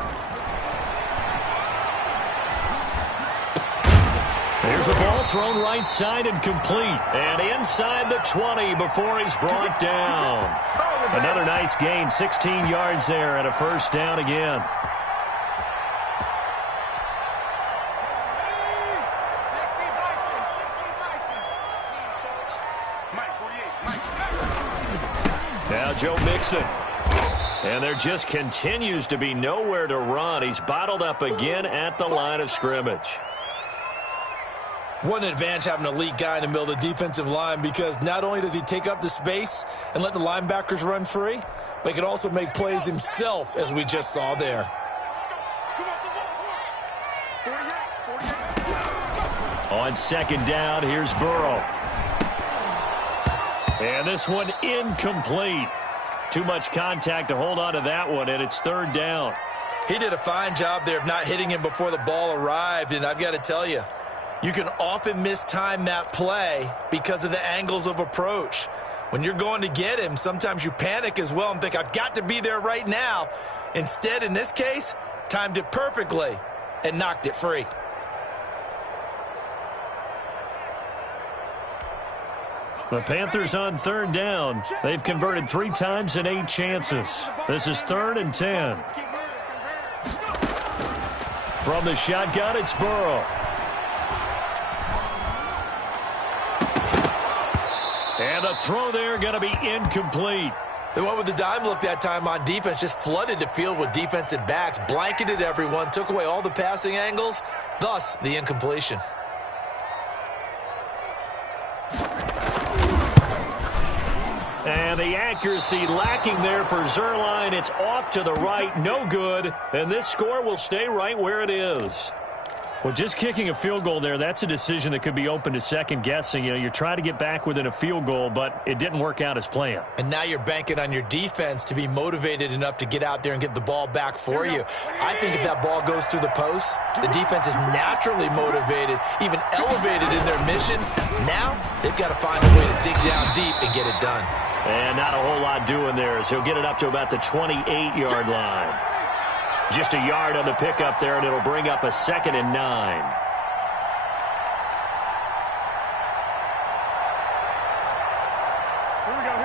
There's a ball thrown right side and complete. And inside the 20 before he's brought down. Another nice gain, 16 yards there, and a first down again. Now Joe Mixon. And there just continues to be nowhere to run. He's bottled up again at the line of scrimmage. One advantage having an elite guy in the middle of the defensive line, because not only does he take up the space and let the linebackers run free, but he can also make plays himself, as we just saw there. On second down, here's Burrow. And this one incomplete. Too much contact to hold on to that one, and it's third down. He did a fine job there of not hitting him before the ball arrived, and I've got to tell you, you can often mistime that play because of the angles of approach. When you're going to get him, sometimes you panic as well and think, I've got to be there right now. Instead, in this case, timed it perfectly and knocked it free. The Panthers on third down. They've converted 3 times in 8 chances. This is 3rd and 10. From the shotgun, it's Burrow. And the throw there going to be incomplete. They went with the dime look that time on defense, just flooded the field with defensive backs, blanketed everyone, took away all the passing angles, thus the incompletion. And the accuracy lacking there for Zerline. It's off to the right, no good. And this score will stay right where it is. Well, just kicking a field goal there, that's a decision that could be open to second guessing. You know, you're trying to get back within a field goal, but it didn't work out as planned. And now you're banking on your defense to be motivated enough to get out there and get the ball back for you. I think if that ball goes through the post, the defense is naturally motivated, even elevated in their mission. Now they've got to find a way to dig down deep and get it done. And not a whole lot doing there, as he'll get it up to about the 28-yard line. Just a yard on the pickup there, and it'll bring up a 2nd and 9. Here we go.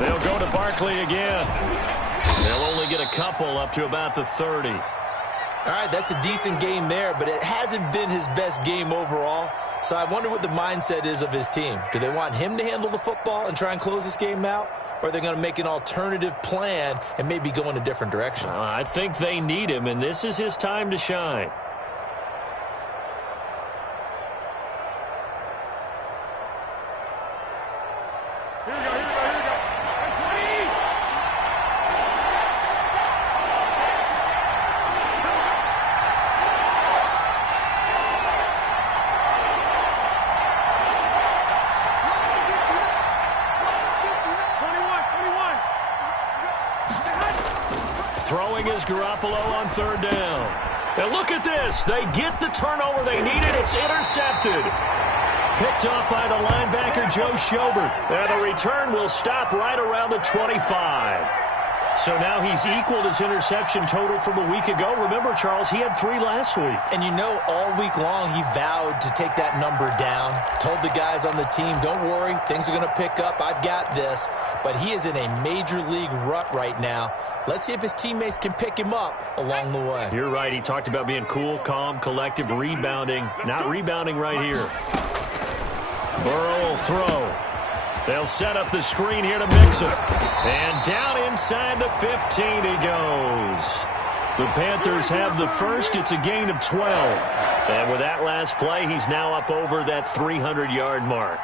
They'll go to Barkley again. They'll only get a couple up to about the 30. All right, that's a decent game there, but it hasn't been his best game overall. So I wonder what the mindset is of his team. Do they want him to handle the football and try and close this game out? Or are they going to make an alternative plan and maybe go in a different direction? I think they need him, and this is his time to shine. Here we go. Throwing is Garoppolo on third down. And look at this. They get the turnover they needed. It's intercepted. Picked off by the linebacker, Joe Schobert. And the return will stop right around the 25. So now he's equaled his interception total from a week ago. Remember, Charles, he had 3 last week. And you know, all week long he vowed to take that number down. Told the guys on the team, don't worry, things are going to pick up. I've got this. But he is in a major league rut right now. Let's see if his teammates can pick him up along the way. You're right. He talked about being cool, calm, collective, rebounding. Not rebounding right here. Burrow will throw. They'll set up the screen here to Mixon. And down inside the 15 he goes. The Panthers have the first. It's a gain of 12. And with that last play, he's now up over that 300-yard mark.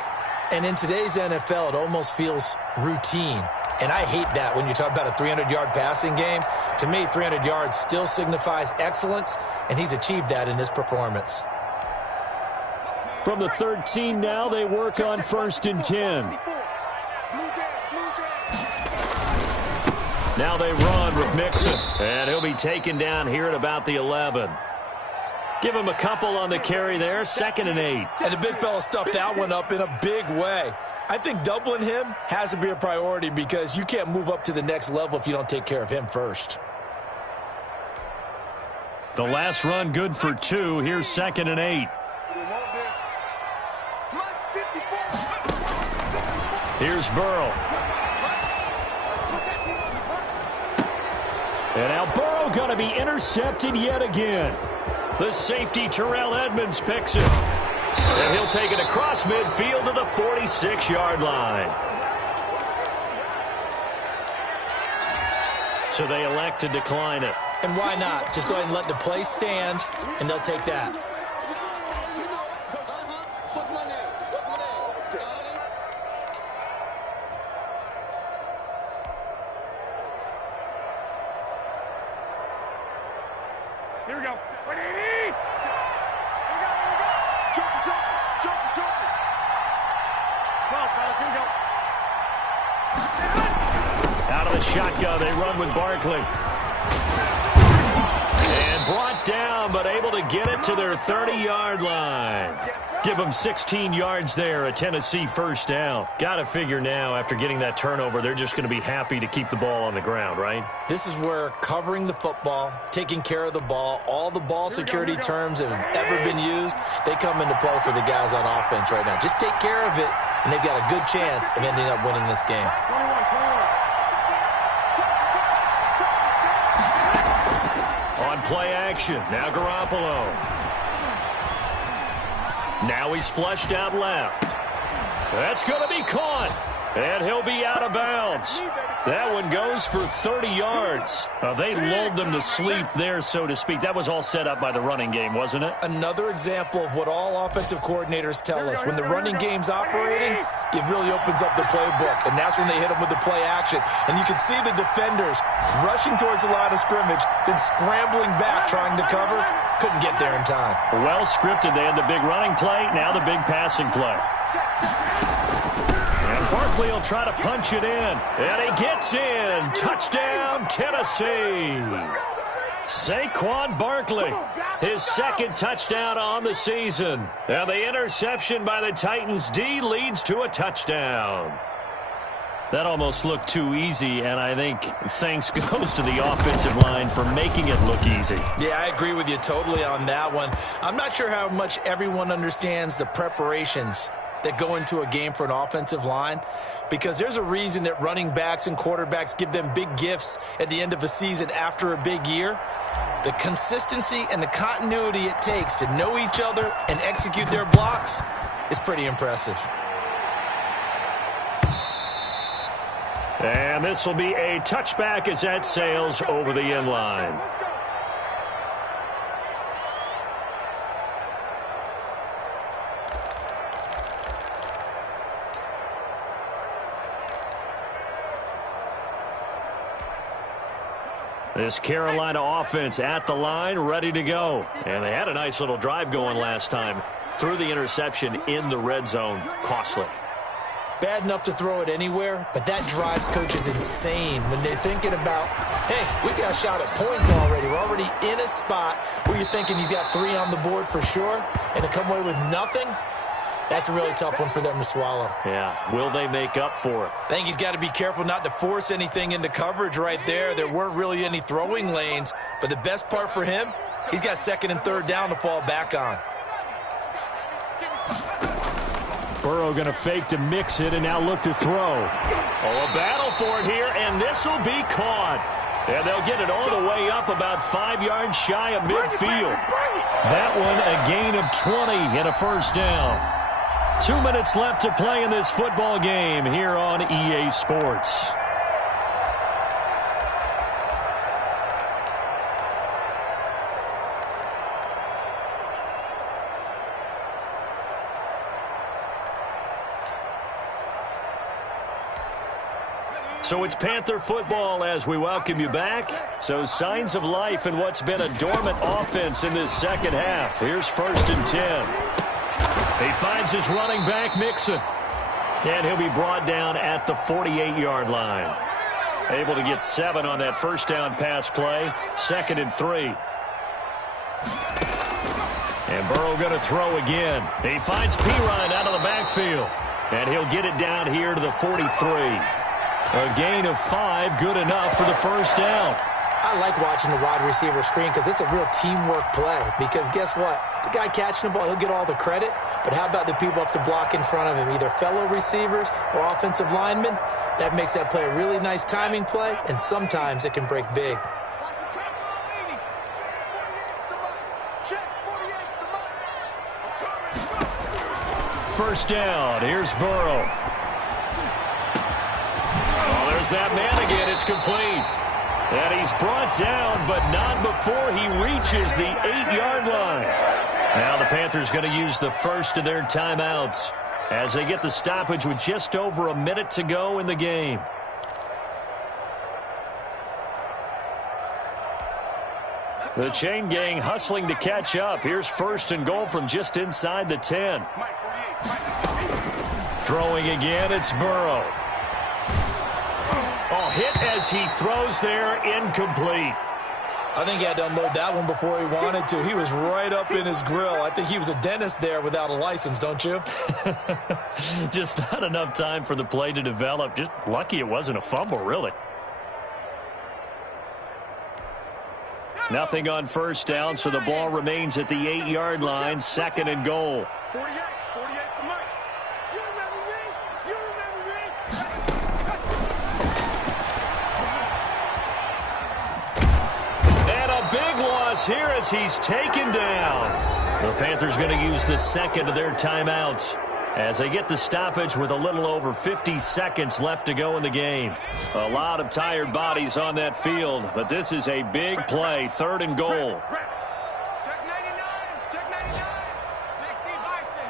And in today's NFL, it almost feels routine. And I hate that when you talk about a 300-yard passing game. To me, 300 yards still signifies excellence, and he's achieved that in this performance. From the 13 now, they work on 1st and 10. Now they run with Mixon, and he'll be taken down here at about the 11. Give him a couple on the carry there, 2nd and 8. And the big fella stuffed that one up in a big way. I think doubling him has to be a priority because you can't move up to the next level if you don't take care of him first. The last run good for 2. Here's 2nd and 8. Here's Burrow. And now Burrow going to be intercepted yet again. The safety, Terrell Edmonds, picks it. And he'll take it across midfield to the 46-yard line. So they elect to decline it. And why not? Just go ahead and let the play stand, and they'll take that. Here we go. 180! Jump. Go, fellas, here we go. Out of the shotgun, they run with Barkley. And brought down, but able to get it to their 30-yard line. Give them 16 yards there, a Tennessee first down. Got to figure now, after getting that turnover, they're just going to be happy to keep the ball on the ground, right? This is where covering the football, taking care of the ball, all the ball security terms that have ever been used, they come into play for the guys on offense right now. Just take care of it, and they've got a good chance of ending up winning this game. 21. On play action, now Garoppolo. Now he's flushed out left. That's going to be caught. And he'll be out of bounds. That one goes for 30 yards. They lulled them to sleep there, so to speak. That was all set up by the running game, wasn't it? Another example of what all offensive coordinators tell us. When the running game's operating, it really opens up the playbook. And that's when they hit them with the play action. And you can see the defenders rushing towards the line of scrimmage, then scrambling back trying to cover. Couldn't get there in time. Well scripted. They had the big running play, now the big passing play. And Barkley will try to punch it in. And he gets in. Touchdown, Tennessee. Saquon Barkley, his 2nd touchdown on the season. And the interception by the Titans D leads to a touchdown. That almost looked too easy, and I think thanks goes to the offensive line for making it look easy. Yeah, I agree with you totally on that one. I'm not sure how much everyone understands the preparations that go into a game for an offensive line, because there's a reason that running backs and quarterbacks give them big gifts at the end of a season after a big year. The consistency and the continuity it takes to know each other and execute their blocks is pretty impressive. And this will be a touchback as that sails over the end line. This Carolina offense at the line, ready to go. And they had a nice little drive going last time. Threw the interception in the red zone. Costly. bad enough to throw it anywhere, but that drives coaches insane when they're thinking about, hey, we got a shot at points already. We're already in a spot where you're thinking you got 3 on the board for sure, and to come away with nothing, that's a really tough one for them to swallow. Yeah, will they make up for it? I think he's got to be careful not to force anything into coverage right there. There weren't really any throwing lanes, but the best part for him, he's got 2nd and 3rd down to fall back on. Burrow going to fake to mix it and now look to throw. Oh, a battle for it here, and this will be caught. And they'll get it all the way up about 5 yards shy of midfield. That one a gain of 20 and a first down. 2 minutes left to play in this football game here on EA Sports. So it's Panther football as we welcome you back. So signs of life in what's been a dormant offense in this second half. Here's 1st and 10. He finds his running back, Mixon. And he'll be brought down at the 48-yard line. Able to get 7 on that first down pass play. 2nd and 3. And Burrow going to throw again. He finds Pirine out of the backfield. And he'll get it down here to the 43. A gain of 5, good enough for the first down. I like watching the wide receiver screen because it's a real teamwork play. Because guess what? The guy catching the ball, he'll get all the credit. But how about the people up to block in front of him, either fellow receivers or offensive linemen? That makes that play a really nice timing play, and sometimes it can break big. First down. Here's Burrow. Oh, there's that man again. It's complete. And he's brought down, but not before he reaches the 8-yard line. Now the Panthers going to use the first of their timeouts as they get the stoppage with just over a minute to go in the game. The chain gang hustling to catch up. Here's 1st and goal from just inside the 10. Throwing again, it's Burrow. Oh, hit as he throws there, incomplete. I think he had to unload that one before he wanted to. He was right up in his grill. I think he was a dentist there without a license, don't you? Just not enough time for the play to develop. Just lucky it wasn't a fumble, really. Nothing on first down, so the ball remains at the 8-yard line, 2nd and goal. 48 for Mike. You remember me? You remember me? And a big loss here as he's taken down. The Panthers going to use the 2nd of their timeouts as they get the stoppage with a little over 50 seconds left to go in the game. A lot of tired bodies on that field, but this is a big play, 3rd and goal. Check 99. Check 99. 60 Bison.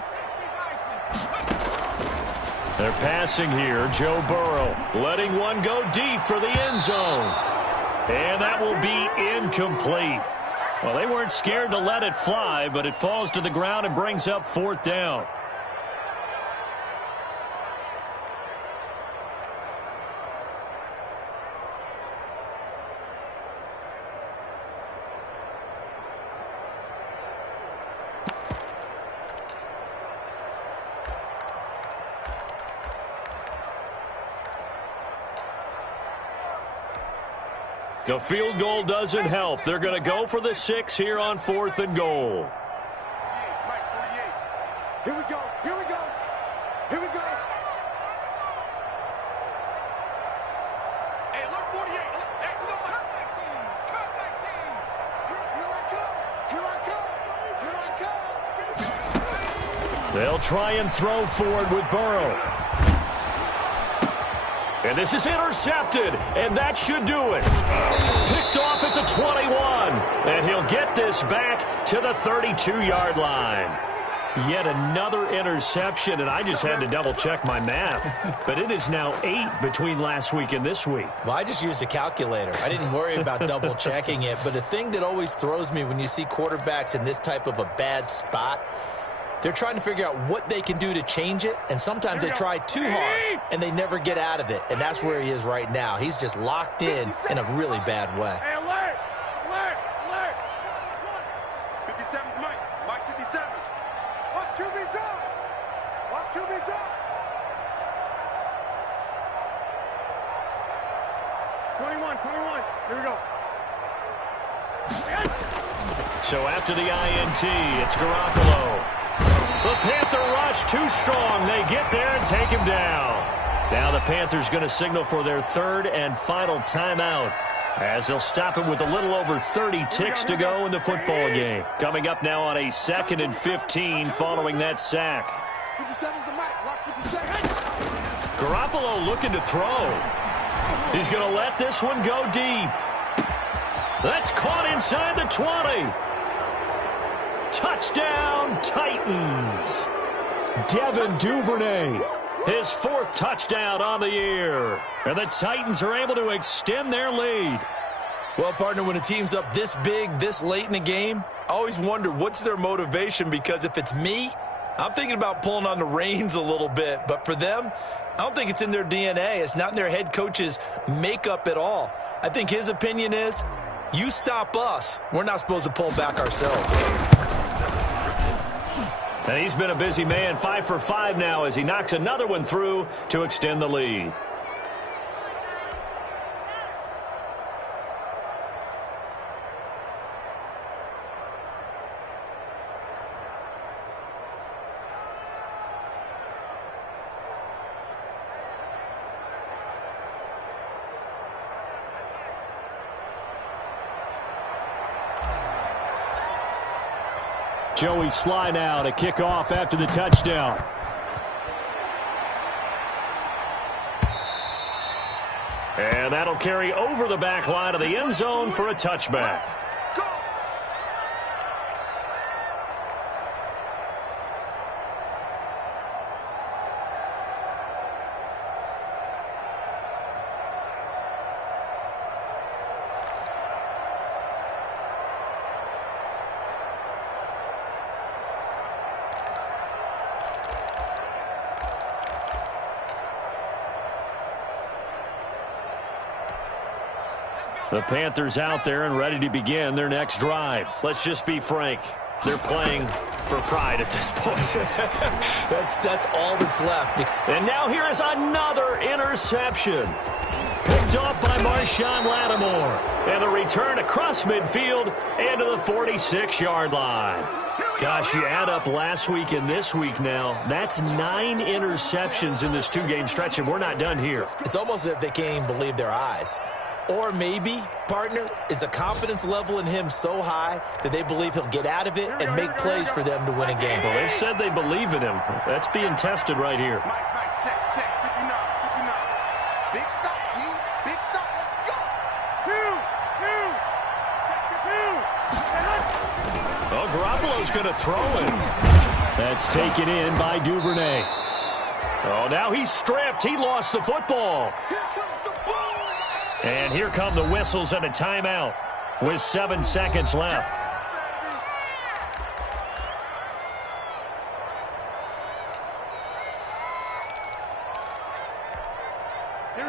They're passing here. Joe Burrow letting one go deep for the end zone. And that will be incomplete. Well, they weren't scared to let it fly, but it falls to the ground and brings up 4th down. The field goal doesn't help. They're going to go for the 6 here on 4th and goal. Mike 48. Here we go. Here we go. Here we go. Hey, alert 48. Hey, we got my comeback team. Comeback team. Here I come. Here I come. They'll try and throw forward with Burrow. And this is intercepted, and that should do it. Picked off at the 21, and he'll get this back to the 32-yard line. Yet another interception, and I just had to double-check my math. But it is now 8 between last week and this week. Well, I just used a calculator. I didn't worry about double-checking it. But the thing that always throws me when you see quarterbacks in this type of a bad spot, They're trying to figure out what they can do to change it, and sometimes they try too hard, and they never get out of it, and that's where he is right now. He's just locked in a really bad way. Hey, alert! Alert! Alert! 57's Mike. Mike 57. Watch QB drop. Watch QB drop. 21. Here we go. So after the INT, it's Garoppolo. The Panther rush too strong. They get there and take him down. Now the Panthers going to signal for their third and final timeout, as they'll stop him with a little over 30 ticks to go in the football game. Coming up now on a 2nd and 15 following that sack. 57's the Mike. Watch 57. Garoppolo looking to throw. He's going to let this one go deep. That's caught inside the 20. Touchdown, Titans. Devin Duvernay, his 4th touchdown on the year. And the Titans are able to extend their lead. Well, partner, when a team's up this big, this late in the game, I always wonder what's their motivation, because if it's me, I'm thinking about pulling on the reins a little bit. But for them, I don't think it's in their DNA. It's not in their head coach's makeup at all. I think his opinion is, you stop us, we're not supposed to pull back ourselves. And he's been a busy man, 5 for 5 now as he knocks another one through to extend the lead. Joey Sly now to kick off after the touchdown. And that'll carry over the back line of the end zone for a touchback. The Panthers out there and ready to begin their next drive. Let's just be frank. They're playing for pride at this point. That's all that's left. And now here is another interception. Picked off by Marshawn Lattimore. And the return across midfield and to the 46-yard line. Gosh, you add up last week and this week now, that's 9 interceptions in this 2-game stretch, and we're not done here. It's almost as if they can't even believe their eyes. Or maybe, partner, is the confidence level in him so high that they believe he'll get out of it and make plays for them to win a game. Well, they've said they believe in him. That's being tested right here. Mike, check. 59. Big stop, D. Big stop. Let's go. 2. Check the 2. Well, Garoppolo's going to throw it. That's taken in by Duvernay. Oh, now he's stripped. He lost the football. Here comes the ball. And here come the whistles and a timeout with 7 seconds left.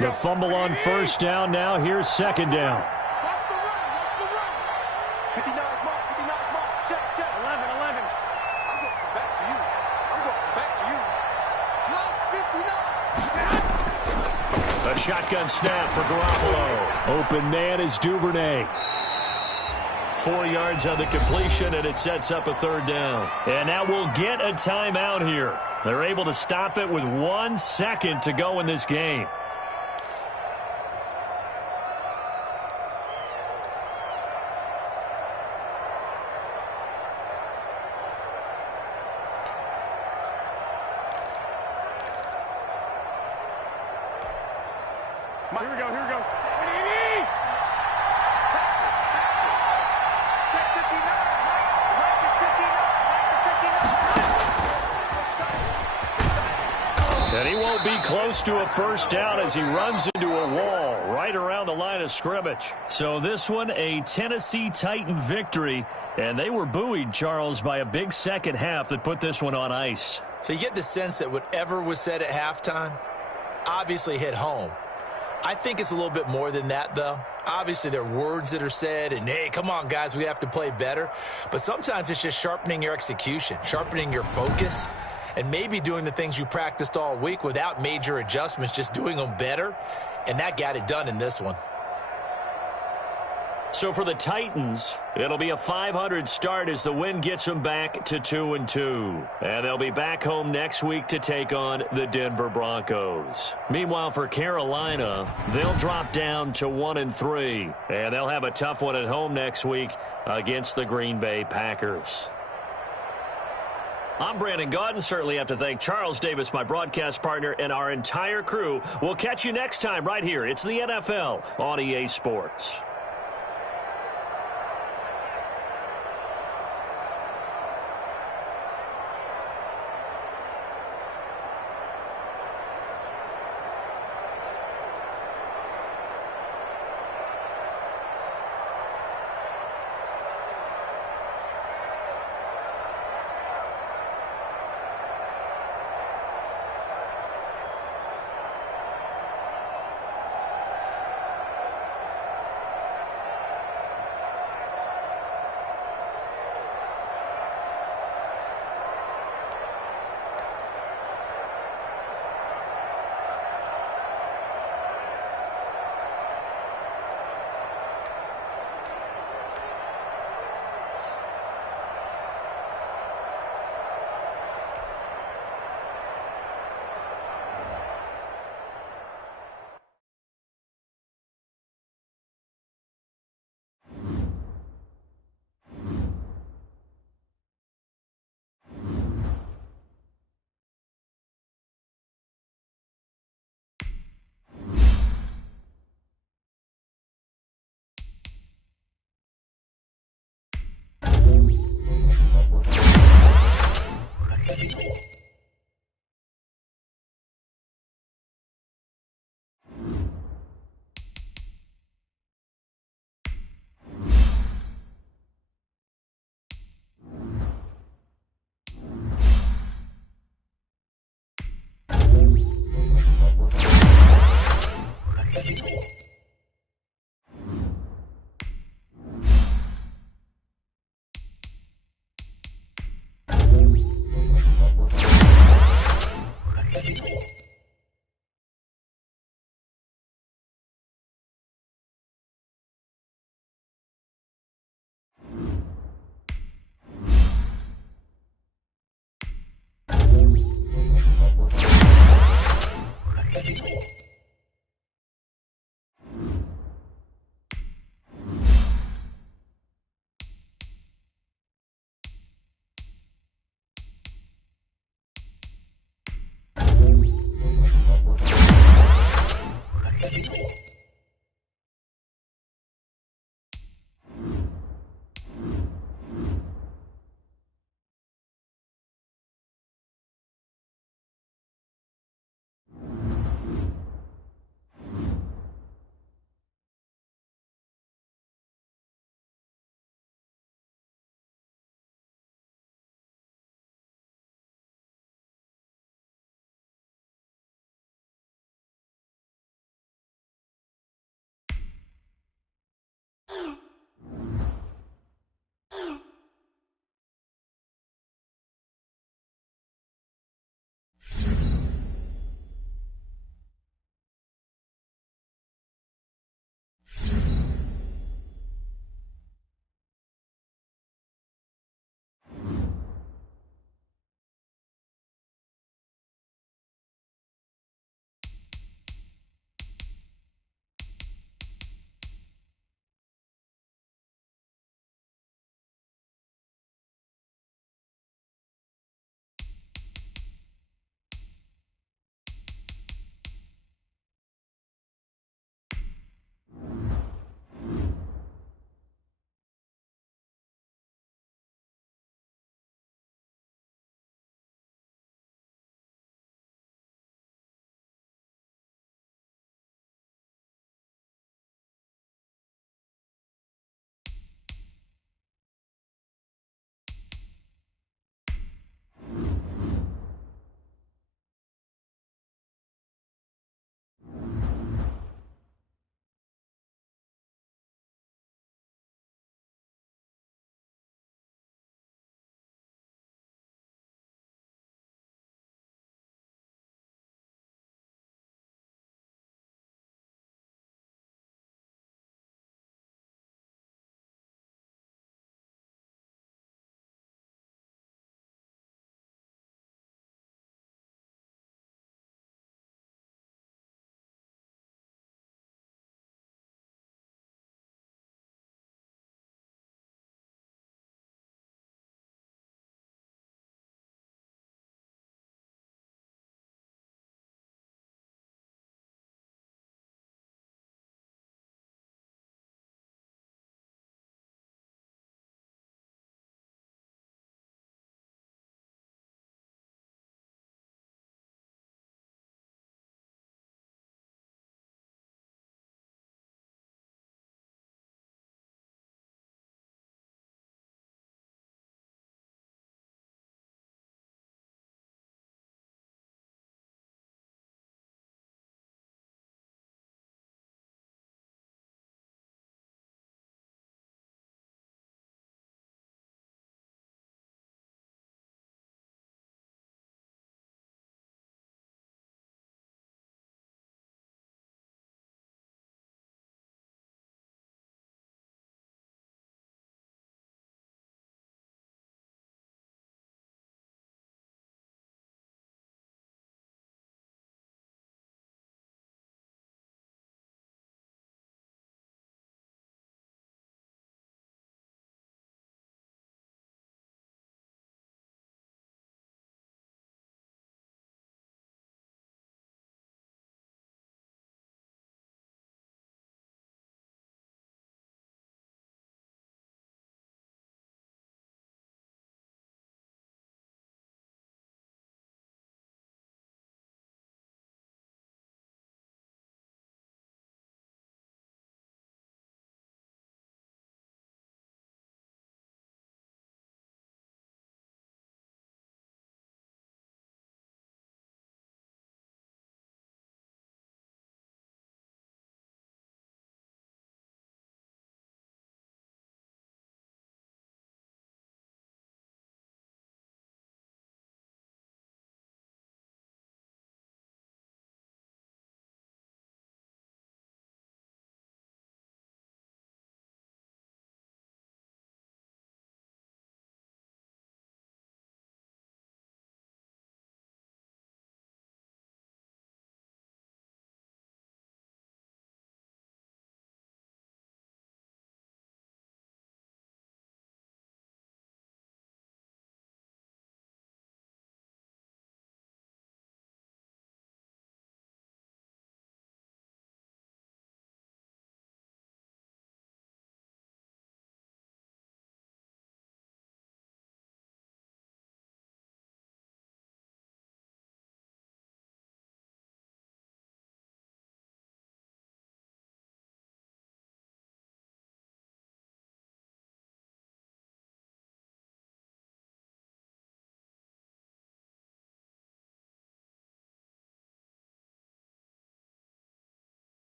The fumble on first down now. Here's second down. Watch the run. 59 mark. Check. 11. I'm going back to you. Mike's 59. A shotgun snap for Garoppolo. Open man is Duvernay. 4 yards on the completion, and it sets up a third down. And now we'll get a timeout here. They're able to stop it with 1 second to go in this game. Here we go. Tackles. Check 59. Mike is 59. And he won't be close to a first down as he runs into a wall right around the line of scrimmage. So this one, a Tennessee Titan victory. And they were buoyed, Charles, by a big second half that put this one on ice. So you get the sense that whatever was said at halftime obviously hit home. I think it's a little bit more than that, though. Obviously, there are words that are said, and, hey, come on, guys, we have to play better. But sometimes it's just sharpening your execution, sharpening your focus, and maybe doing the things you practiced all week without major adjustments, just doing them better. And that got it done in this one. So for the Titans, it'll be a .500 start as the win gets them back to 2-2. And they'll be back home next week to take on the Denver Broncos. Meanwhile, for Carolina, they'll drop down to 1-3. And they'll have a tough one at home next week against the Green Bay Packers. I'm Brandon Gaudin. Certainly have to thank Charles Davis, my broadcast partner, and our entire crew. We'll catch you next time right here. It's the NFL on EA Sports.